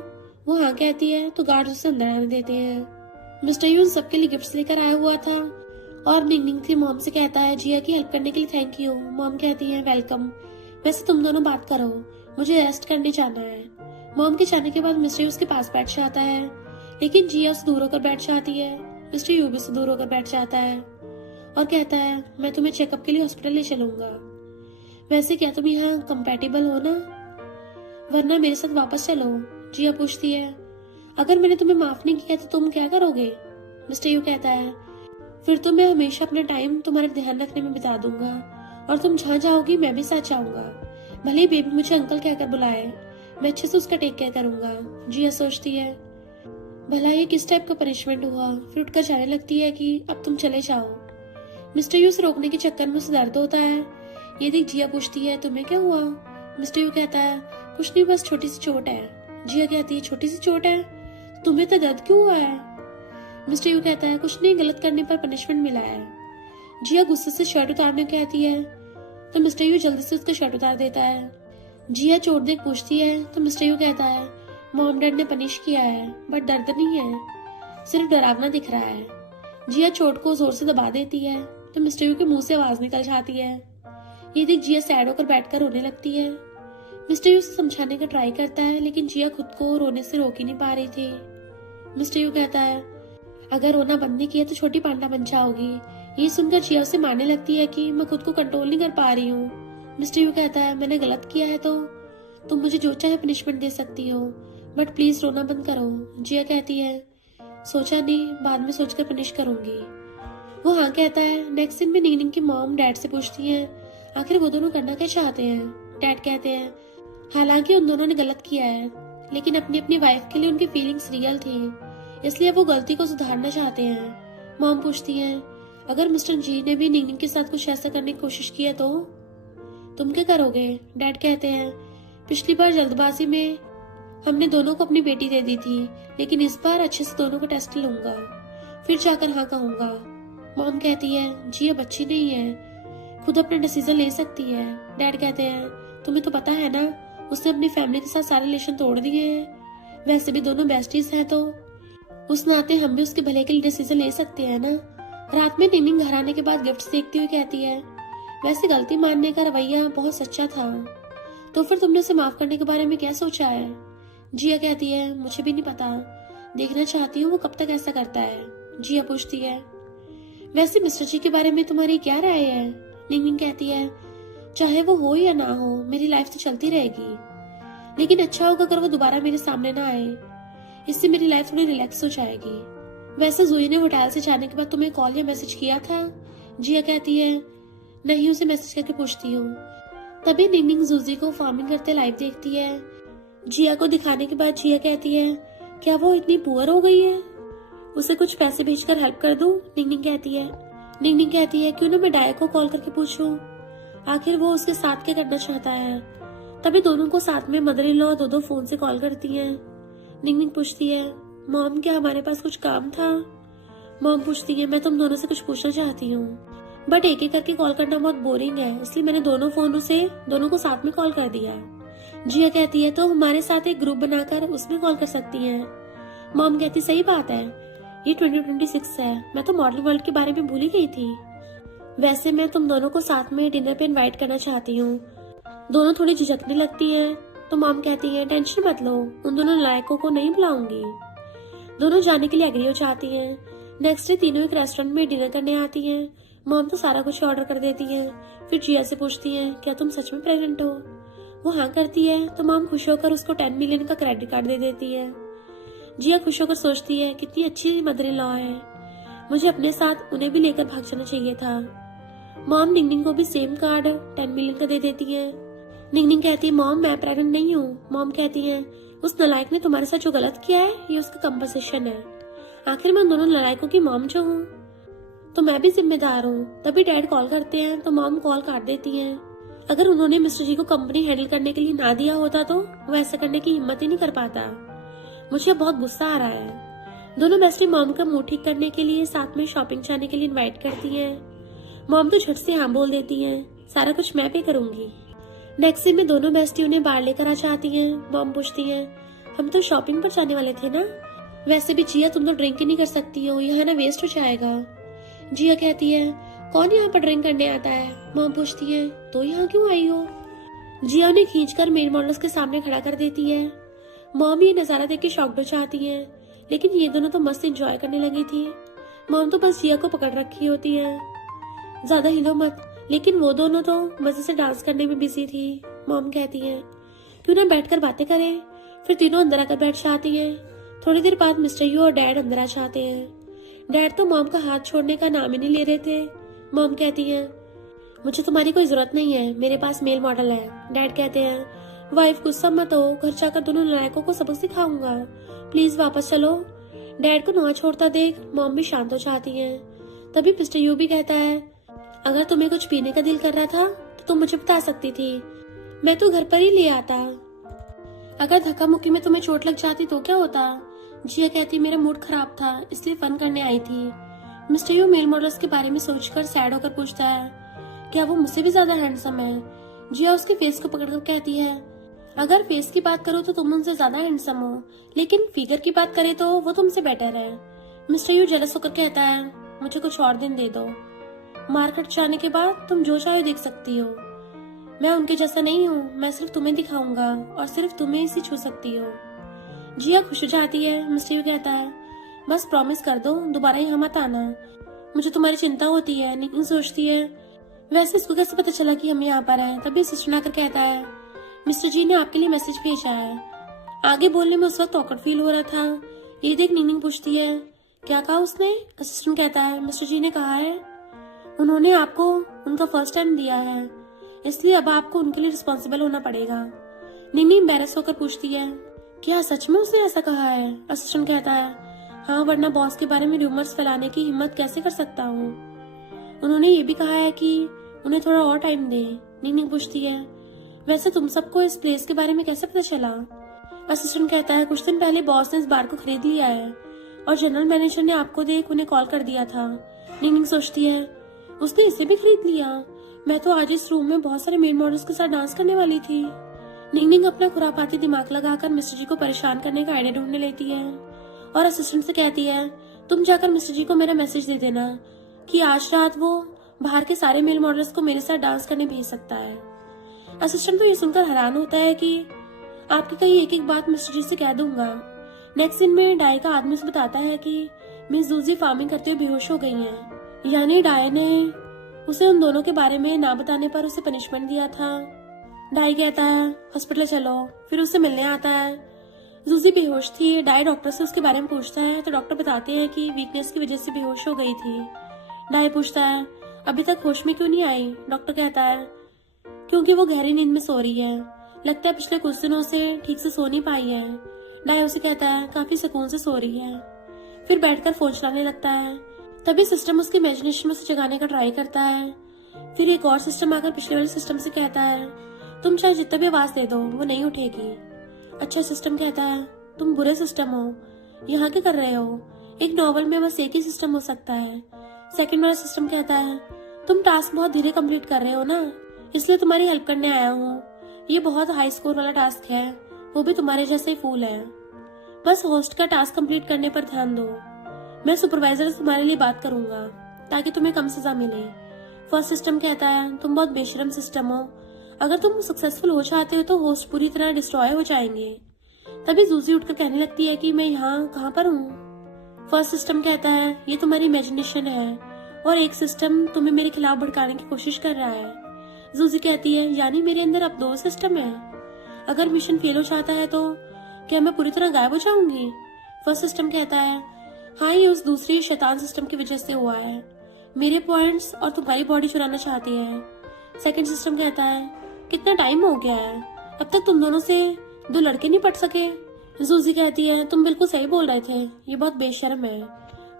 वो हाँ कहती है तो गार्ड उसे अंदर आने देते हैं। मिस्टर यू सबके लिए गिफ्ट्स लेकर आया हुआ था और निंगनिंग की मॉम से कहता है जिया की हेल्प करने के लिए थैंक यू। मॉम कहती है वेलकम, वैसे तुम दोनों बात करो, मुझे रेस्ट करने जाना है। मॉम के जाने के बाद मिस्टर यू उसके पास बैठ जाता है, लेकिन जिया उससे दूर होकर बैठ जाती है। मिस्टर यू भी उससे दूर होकर बैठ जाता है और कहता है मैं तुम्हें चेकअप के लिए हॉस्पिटल ले चलूंगा। वैसे क्या तुम यहाँ कंपैटिबल हो ना, वरना मेरे साथ वापस चलो। जिया पूछती है अगर मैंने तुम्हें माफ नहीं किया तो तुम क्या करोगे? मिस्टर यू कहता है फिर तो मैं हमेशा अपना टाइम तुम्हारे ध्यान रखने में बिता दूंगा और तुम जहाँ जाओगी मैं भी साथ जाऊंगा। भले ही बेबी मुझे अंकल कहकर बुलाए, मैं अच्छे से उसका टेक केयर करूंगा। जिया सोचती है भला ये किस टाइप का पनिशमेंट हुआ, फिर उठकर जाने लगती है कि अब तुम चले जाओ। मिस्टर यू से रोकने के चक्कर में उसे दर्द होता है। ये देख जिया पूछती है तुम्हें क्या हुआ? मिस्टर यू कहता है कुछ नहीं बस छोटी सी चोट है। जिया कहती है छोटी सी चोट है, तुम्हें तो दर्द क्यों हुआ है? मिस्टर यू कहता है कुछ नहीं, गलत करने पर पनिशमेंट मिला है। जिया गुस्से से शर्ट उतारने कहती है तो मिस्टर यू जल्दी से उसका शर्ट उतार देता है। जिया चोट देख पूछती है तो मिस्टर यू कहता है मॉम डैड ने पनिश किया है बट दर्द नहीं है, सिर्फ डरावना दिख रहा है। जिया चोट को जोर से दबा देती है तो मिस्टर यू के मुंह से आवाज निकल जाती है। ये देख जिया सैड होकर बैठकर रोने लगती है। मिस्टर यू से समझाने का ट्राई करता है, लेकिन जिया खुद को रोने से रोक ही नहीं पा रही थी। मिस्टर यू कहता है अगर रोना बंद नहीं किया तो छोटी पांडा बन जाओगी। ये सुनकर जिया उसे मारने लगती है कि मैं खुद को कंट्रोल नहीं कर पा रही हूँ। मिस्टर यू कहता है मैंने गलत किया है तो तुम मुझे जो चाहे पनिशमेंट दे सकती हो, बट प्लीज रोना बंद करो। जिया कहती है सोचा नहीं, बाद में सोचकर पनिश करूंगी। वो हाँ कहता है। नेक्स्ट सीन में निंगनिंग की मॉम डैड से पूछती है आखिर वो दोनों करना क्या चाहते हैं। डैड कहते हैं हालांकि उन दोनों ने गलत किया है, लेकिन अपनी अपनी वाइफ के लिए उनकी फीलिंग्स रियल थी, इसलिए वो गलती को सुधारना चाहते हैं। मॉम पूछती है अगर मिस्टर जी ने भी निंगनिंग के साथ कुछ ऐसा करने की कोशिश की है तो तुम क्या करोगे। डैड कहते हैं पिछली बार जल्दबाजी में हमने दोनों को अपनी बेटी दे दी थी, लेकिन इस बार अच्छे से दोनों को टेस्ट लूंगा, फिर जाकर हाँ कहूंगा। मॉम कहती है जी अब बच्ची नहीं है, खुद अपना डिसीजन ले सकती है। डैड कहते हैं तुम्हें तो पता है ना उसने अपनी फैमिली के साथ सारे रिलेशन तोड़ दिए हैं, वैसे भी दोनों बेस्टीज हैं तो उस नाते हम भी उसके भले के लिए डिसीजन ले सकते हैं ना। रात में निंगनिंग घर आने के बाद गिफ्ट्स देखती हुई कहती है वैसे गलती मानने का रवैया बहुत सच्चा था, तो फिर तुमने उसे माफ करने के बारे में क्या सोचा है। जिया कहती है मुझे भी नहीं पता, देखना चाहती हूँ वो कब तक ऐसा करता है। जिया पूछती है वैसे मिस्टर जी के बारे में तुम्हारी क्या राय है। निंगनिंग कहती है चाहे वो हो या ना हो मेरी लाइफ तो चलती रहेगी, लेकिन अच्छा होगा अगर वो दोबारा मेरे सामने ना आए, इससे मेरी लाइफ थोड़ी रिलैक्स हो जाएगी। वैसे जूही ने होटल से जाने के बाद तुम्हें कॉल या मैसेज किया था। जिया कहती है नहीं, उसे मैसेज करके पूछती हूँ। तभी निंगनिंग जूजी को फार्मिंग करते लाइव देखती है। जिया को दिखाने के बाद जिया कहती है क्या वो इतनी पुअर हो गई है, उसे कुछ पैसे भेजकर हेल्प कर दूं। निंगनिंग कहती है क्यों ना मैं डाया को कॉल करके पूछूं आखिर वो उसके साथ क्या करना चाहता है। तभी दोनों को साथ में मदर इन लॉ दो फोन से कॉल करती हैं। निंगनिंग पूछती है मॉम क्या हमारे पास कुछ काम था। मॉम पूछती है मैं तुम दोनों से कुछ पूछना चाहती हूँ, बट एक एक करके कॉल करना बहुत बोरिंग है, इसलिए मैंने दोनों फोनों से दोनों को साथ में कॉल कर दिया। जिया कहती है तो हमारे साथ एक ग्रुप बनाकर उसमें कॉल कर सकती हैं। मॉम कहती सही बात है, ये 2026 है, मैं तो मॉडल वर्ल्ड के बारे में भूल ही गई थी। वैसे मैं तुम दोनों को साथ में डिनर पे इनवाइट करना चाहती हूँ। दोनों थोड़ी झिझकने लगती हैं, तो मॉम कहती है टेंशन मत लो, उन दोनों नालायकों को नहीं बुलाऊंगी। दोनों जाने के लिए एग्री हो जाती हैं। नेक्स्ट डे तीनों एक रेस्टोरेंट में डिनर करने आती हैं। मॉम तो सारा कुछ ऑर्डर कर देती हैं, फिर जिया से पूछती हैं क्या तुम सच में प्रेग्नेंट हो। वो हाँ करती है तो मॉम खुश होकर उसको 10 मिलियन का क्रेडिट कार्ड दे देती है। जिया खुश होकर सोचती है कितनी अच्छी मदर इन लॉ है, मुझे अपने साथ उन्हें भी लेकर भाग जाना चाहिए था। मॉम निंगनिंग को भी सेम कार्ड 10 मिलियन का दे देती है। निंगनिंग कहती है मॉम मैं प्रेग्नेंट नहीं हूँ। मॉम कहती है उस नालायक ने तुम्हारे साथ जो गलत किया है ये उसका कंपनसेशन है, आखिर मैं उन दोनों नालायकों की मॉम जो हूँ तो मैं भी जिम्मेदार हूँ। तभी डैड कॉल करते हैं तो मॉम कॉल काट देती हैं। अगर उन्होंने मिस्टर जी को कंपनी हैंडल करने के लिए ना दिया होता तो वो ऐसा करने की हिम्मत ही नहीं कर पाता। मुझे बहुत गुस्सा आ रहा है। दोनों बेस्टी मॉम का मुंह ठीक करने के लिए साथ में शॉपिंग जाने के लिए इनवाइट करती हैं। मॉम तो झट से हाँ बोल देती हैं, सारा कुछ मैं पे करूंगी। नेक्स्ट सीन में दोनों बेस्टी उन्हें बाहर लेकर आ जाती हैं। मॉम पूछती है हम तो शॉपिंग पर जाने वाले थे ना, वैसे भी जिया तुम तो ड्रिंक ही नहीं कर सकती हो, यहाँ ना वेस्ट हो जाएगा। जिया कहती है कौन यहाँ पर ड्रिंक करने आता है। मॉम पूछती है तो यहाँ क्यों आई हो। जिया उन्हें खींचकर मेल मॉडल्स के सामने खड़ा कर देती है। मॉम ये नजारा देख के शॉक्ड हो जाती है, लेकिन ये दोनों तो मस्त एंजॉय करने लगी थी। मॉम तो बस जिया को पकड़ रखी होती है, ज्यादा हिलो मत, लेकिन वो दोनों तो मजे से डांस करने में बिजी थी। मॉम कहती है क्यों ना बैठकर बातें करें। फिर तीनों अंदर आकर बैठ जाती हैं। थोड़ी देर बाद मिस्टर यू और डैड अंदर आ जाते हैं। डैड तो मॉम का हाथ छोड़ने का नाम ही नहीं ले रहे थे। मॉम कहती है मुझे तुम्हारी कोई जरूरत नहीं है, मेरे पास मेल मॉडल है। डैड कहते हैं वाइफ गुस्सा मत हो, घर जाकर दोनों नालायकों को सबक सिखाऊंगा, प्लीज वापस चलो। डैड को ना छोड़ता देख मॉम भी शांत हो जाती है। तभी मिस्टर यू भी कहता है अगर तुम्हें कुछ पीने का दिल कर रहा था तो तुम मुझे बता सकती थी, मैं तो घर पर ही ले आता। अगर धक्का मुक्की में तुम्हें चोट लग जाती तो क्या होता। जिया कहती मेरा मूड खराब था इसलिए फन करने आई थी। मिस्टर यू मेल मॉडल्स के बारे में सोचकर सैड होकर पूछता है क्या वो मुझसे भी ज्यादा हैंडसम है। जिया उसके फेस को पकड़कर कहती है अगर फेस की बात करो तो तुम उनसे ज्यादा हैंडसम हो, लेकिन फिगर की बात करें तो वो तुमसे बेटर है। मिस्टर यू जेलस होकर कहता है मुझे कुछ और दिन दे दो, मार्केट जाने के बाद तुम जो चाहे देख सकती हो। मैं उनके जैसा नहीं हूँ, मैं सिर्फ तुम्हें दिखाऊंगा और सिर्फ तुम्हें इसी छू सकती हो। जिया खुश हो जाती है। मिस्टर यू कहता है बस प्रॉमिस कर दो दोबारा यहाँ मत आना, मुझे तुम्हारी चिंता होती है। नितिन सोचती है वैसे इसको कैसे पता चला कि हम यहाँ पर हैं? तभी असिस्टेंट आकर कहता है, मिस्टर जी ने आपके लिए मैसेज भेजा है। आगे बोलने में उस वक्त ऑकवर्ड फील हो रहा था। ये देख नीनिंग पूछती है, क्या कहा उसने? असिस्टेंट कहता है, मिस्टर जी ने कहा है उन्होंने आपको उनका फर्स्ट टाइम दिया है, इसलिए अब आपको उनके लिए रिस्पॉन्सिबल होना पड़ेगा। नीनिंग एम्बैरस होकर पूछती है, क्या सच में उसने ऐसा कहा है? असिस्टेंट कहता है, हाँ, वरना बॉस के बारे में रूमर्स फैलाने की हिम्मत कैसे कर सकता हूँ। उन्होंने ये भी कहा है कि उन्हें थोड़ा और टाइम दे। नीनिंग पूछती है, वैसे तुम सबको इस प्लेस के बारे में कैसे पता चला? असिस्टेंट कहता है, कुछ दिन पहले बॉस ने इस बार को खरीद लिया है और जनरल मैनेजर ने आपको देख उन्हें कॉल कर दिया था। नीनिंग सोचती है, उसने इसे भी खरीद लिया। मैं तो आज इस रूम में बहुत सारे मेल मॉडल्स के साथ डांस करने वाली थी। नीनिंग अपना खुरापाती दिमाग लगाकर मिस्टर जी को परेशान करने का आइडिया ढूंढने लेती है और असिस्टेंट से कहती है, तुम जाकर मिस्टर जी को मेरा मैसेज दे देना कि आज रात वो बाहर के सारे मेल मॉडल्स को मेरे साथ डांस करने भेज सकता है। असिस्टेंट तो ये सुनकर हैरान होता है कि आपकी कहीं एक एक बात मिस्टर जी से कह दूंगा। नेक्स्ट दिन में डाई का आदमी उसे बताता है कि मिस जूजी फार्मिंग करते हुए बेहोश हो गई हैं। यानी डाई ने उसे उन दोनों के बारे में ना बताने पर उसे पनिशमेंट दिया था। डाई कहता है, हॉस्पिटल चलो। फिर उसे मिलने आता है। जूजी बेहोश थी। डाई डॉक्टर से उसके बारे में पूछता है तो डॉक्टर बताते हैं कि वीकनेस की वजह से बेहोश हो गई थी। डाई पूछता है, अभी तक होश में क्यों नहीं आई? डॉक्टर कहता है, क्योंकि वो गहरी नींद में सो रही है। लगता है पिछले कुछ दिनों से ठीक से सो नहीं पाई है। डाई उसे कहता है, काफी सुकून से सो रही है। फिर बैठकर फोन चलाने लगता है। तभी सिस्टम उसकी इमेजिनेशन में उसे जगाने का ट्राई करता है। फिर एक और सिस्टम आकर पिछले वाले सिस्टम से कहता है, तुम चाहे जितना भी आवाज दे दो वो नहीं उठेगी। अच्छा सिस्टम कहता है, तुम बुरे सिस्टम हो, यहाँ क्या कर रहे हो? एक नॉवल में बस एक ही सिस्टम हो सकता है। सेकंड वाला सिस्टम कहता है, तुम टास्क बहुत धीरे कंप्लीट कर रहे हो ना, इसलिए तुम्हारी हेल्प करने आया हूँ। ये बहुत हाई स्कोर वाला टास्क है, वो भी तुम्हारे जैसे ही फूल है। बस होस्ट का टास्क कंप्लीट करने पर ध्यान दो। मैं सुपरवाइजर से तुम्हारे लिए बात करूंगा ताकि तुम्हें कम सजा मिले। फर्स्ट सिस्टम कहता है, तुम बहुत बेशरम सिस्टम हो, अगर तुम सक्सेसफुल हो चाहते हो तो होस्ट पूरी तरह डिस्ट्रॉय हो जाएंगे। तभी जूजी उठकर कहने लगती है कि मैं यहाँ कहाँ पर हूँ। फर्स्ट सिस्टम कहता है, ये तुम्हारी इमेजिनेशन है और एक सिस्टम तुम्हें मेरे खिलाफ भड़काने की कोशिश कर रहा है। जूजी कहती है, यानी मेरे अंदर अब दो सिस्टम है। अगर मिशन फेल हो जाता है तो क्या मैं पूरी तरह गायब हो जाऊंगी? फर्स्ट सिस्टम कहता है, हाँ, ये उस दूसरी शैतान सिस्टम की वजह से हुआ है। मेरे पॉइंट्स और तुम्हारी बॉडी चुराना चाहती है। सेकंड सिस्टम कहता है, कितना टाइम हो गया है, अब तक तुम दोनों से दो लड़के नहीं पट सके। जूजी कहती है, तुम बिल्कुल सही बोल रहे थे, ये बहुत बेशर्म है।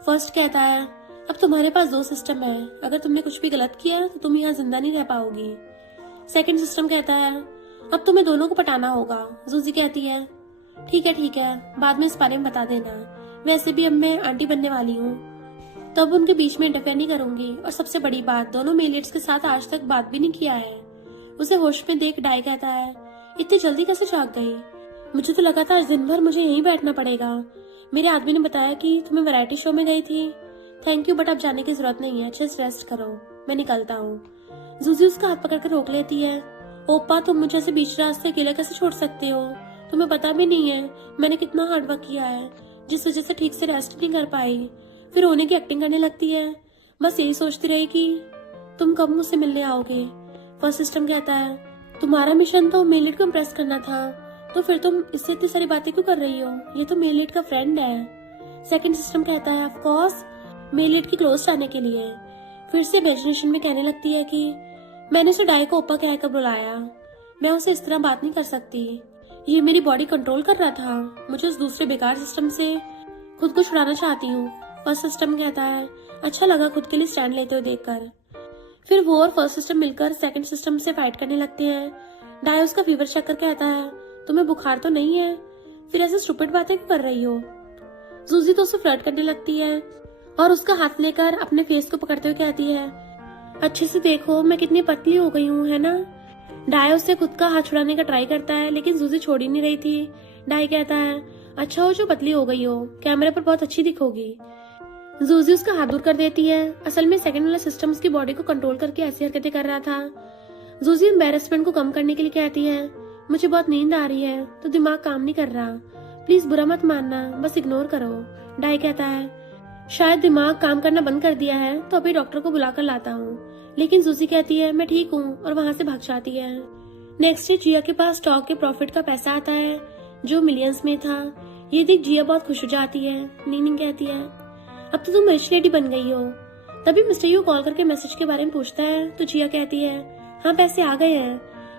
फर्स्ट कहता है, अब तुम्हारे पास दो सिस्टम है, अगर तुमने कुछ भी गलत किया तो तुम यहाँ जिंदा नहीं रह पाओगी। सेकंड सिस्टम कहता है, अब तुम्हें दोनों को पटाना होगा। जूजी कहती है, ठीक है, बाद में इस बारे में बता देना, वैसे भी अब मैं आंटी बनने वाली हूँ, तब उनके बीच में इंटरफेयर नहीं करूंगी। और सबसे बड़ी बात, दोनों मेलियट्स के साथ आज तक बात भी नहीं किया है। उसे होश में देख डाई कहता है, इतनी जल्दी कैसे जाग गई? मुझे तो लगा था आज दिन भर मुझे यहीं बैठना पड़ेगा। मेरे आदमी ने बताया कि तुम्हें वैरायटी शो में गई थी। थैंक यू, बट अब जाने की जरूरत नहीं है, जस्ट रेस्ट करो, मैं निकलता हूँ। जूजी उसका हाथ पकड़कर रोक लेती है। ओपा, तुम मुझे ऐसे बीच रास्ते अकेला कैसे छोड़ सकते हो? तुम्हें पता भी नहीं है मैंने कितना हार्डवर्क किया है, जिस वजह से ठीक से रेस्ट नहीं कर पाई। फिर रोने की एक्टिंग करने लगती है। बस यही सोचती रही कि तुम कब मुझसे मिलने आओगे। फर्स्ट सिस्टम कहता है, तुम्हारा मिशन तो मेलिट को इम्प्रेस करना था, तो फिर तुम इससे इतनी सारी बातें क्यों कर रही हो? ये तो मेलिट का फ्रेंड है। सेकंड सिस्टम कहता है, ऑफ कोर्स मेलिट की क्लोज आने के लिए। फिर से इमेजिनेशन में कहने लगती है कि मैंने उसे डाई को ओपा कहकर बुलाया, मैं उसे इस तरह बात नहीं कर सकती। ये मेरी बॉडी कंट्रोल कर रहा था, मुझे उस दूसरे बेकार सिस्टम से खुद को छुड़ाना चाहती हूँ। फर्स्ट सिस्टम कहता है, अच्छा लगा खुद के लिए स्टैंड लेते हुए देखकर। फिर वो और फर्स्ट सिस्टम मिलकर सेकंड सिस्टम से फाइट करने लगते हैं। डाई उसका फीवर चेक कर कहता है, तुम्हें बुखार तो नहीं है? फिर ऐसे स्टूपिड बातें क्यों कर रही हो? जूजी तो उसे फ्लर्ट करने लगती है और उसका हाथ लेकर अपने फेस को पकड़ते हुए कहती है, अच्छे से देखो मैं कितनी पतली हो गई हूँ, है ना? डाई उससे खुद का हाथ छुड़ाने का ट्राई करता है, लेकिन जूजी छोड़ ही नहीं रही थी। डाई कहता है, अच्छा हो जो पतली हो गई हो, कैमरे पर बहुत अच्छी दिखोगी। जूजी उसका हाथ दूर कर देती है। असल में सेकंड वाला सिस्टम उसकी बॉडी को कंट्रोल करके ऐसी हरकतें कर रहा था। जूजी एम्बैरेसमेंट को कम करने के लिए कहती है, मुझे बहुत नींद आ रही है तो दिमाग काम नहीं कर रहा, प्लीज बुरा मत मानना, बस इग्नोर करो। डाई कहता है, शायद दिमाग काम करना बंद कर दिया है तो अभी डॉक्टर को बुलाकर लाता हूँ, लेकिन जूसी कहती है मैं ठीक हूँ और वहाँ से भाग जाती है। नेक्स्ट डे जिया के पास स्टॉक के प्रॉफिट का पैसा आता है जो मिलियंस में था। ये देख जिया बहुत खुश हो जाती है। नीनिंग कहती है अब तो तुम रिच लेडी बन गई हो। तभी मिस्टर यू कॉल करके मैसेज के बारे में पूछता है तो जिया कहती है हाँ पैसे आ गए हैं,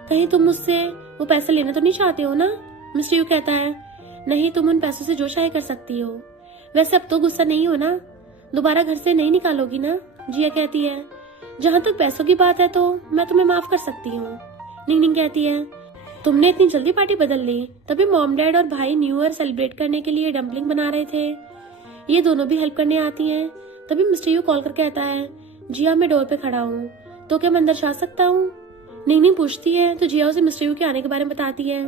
कहीं तुम मुझसे वो पैसा लेना तो नहीं चाहते हो ना। मिस्टर यू कहता है नहीं, तुम उन पैसों से जो चाहे कर सकती हो। वैसे अब तो गुस्सा नहीं हो ना, दोबारा घर से नहीं निकालोगी ना। जिया कहती है जहाँ तक पैसों की बात है तो मैं तुम्हें माफ कर सकती हूँ। निंग कहती है तुमने इतनी जल्दी पार्टी बदल ली। तभी मॉम डैड और भाई न्यू ईयर सेलिब्रेट करने के लिए डम्पलिंग बना रहे थे। ये दोनों भी हेल्प करने आती हैं। तभी मिस्टर यू कॉल कर कहता है जिया मैं डोर पे खड़ा हूँ तो क्या मैं अंदर जा सकता हूँ। निंग पूछती है तो जिया उसे मिस्टर यू के आने के बारे में बताती है।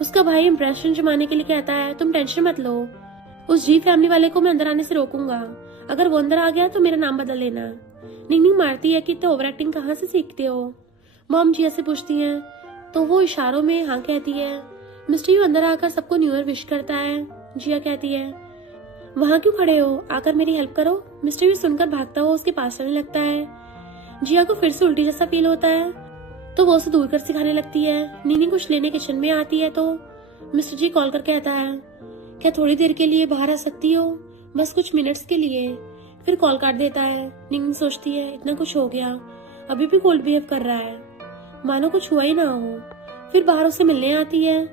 उसका भाई इम्प्रेशन जमाने के लिए कहता है तुम टेंशन मत लो, उस जी फैमिली वाले को मैं अंदर आने से रोकूंगा, अगर वो अंदर आ गया तो मेरा नाम बदल लेना। निंग मारती है कि इतना ओवर एक्टिंग कहाँ से सीखते हो। मॉम जिया से पूछती है तो वो इशारों में हाँ कहती है। मिस्टर यू अंदर आकर सबको न्यू ईयर विश करता है। जिया कहती है वहां क्यों खड़े हो, आकर मेरी हेल्प करो। मिस्टर यू सुनकर भागता हुआ उसके पास चलने लगता है। जिया को फिर से उल्टी जैसा फील होता है तो वो उसे दूर कर सिखाने लगती है। नीनी कुछ लेने किचन में आती है तो मिस्टर जी कॉल कर कहता है क्या थोड़ी देर के लिए बाहर आ सकती हो, बस कुछ मिनट्स के लिए। फिर कॉल काट देता है। नीनी सोचती है इतना कुछ हो गया, अभी भी कोल्ड बिहेव कर रहा है, मानो कुछ हुआ ही ना हो। फिर बाहर उसे मिलने आती है।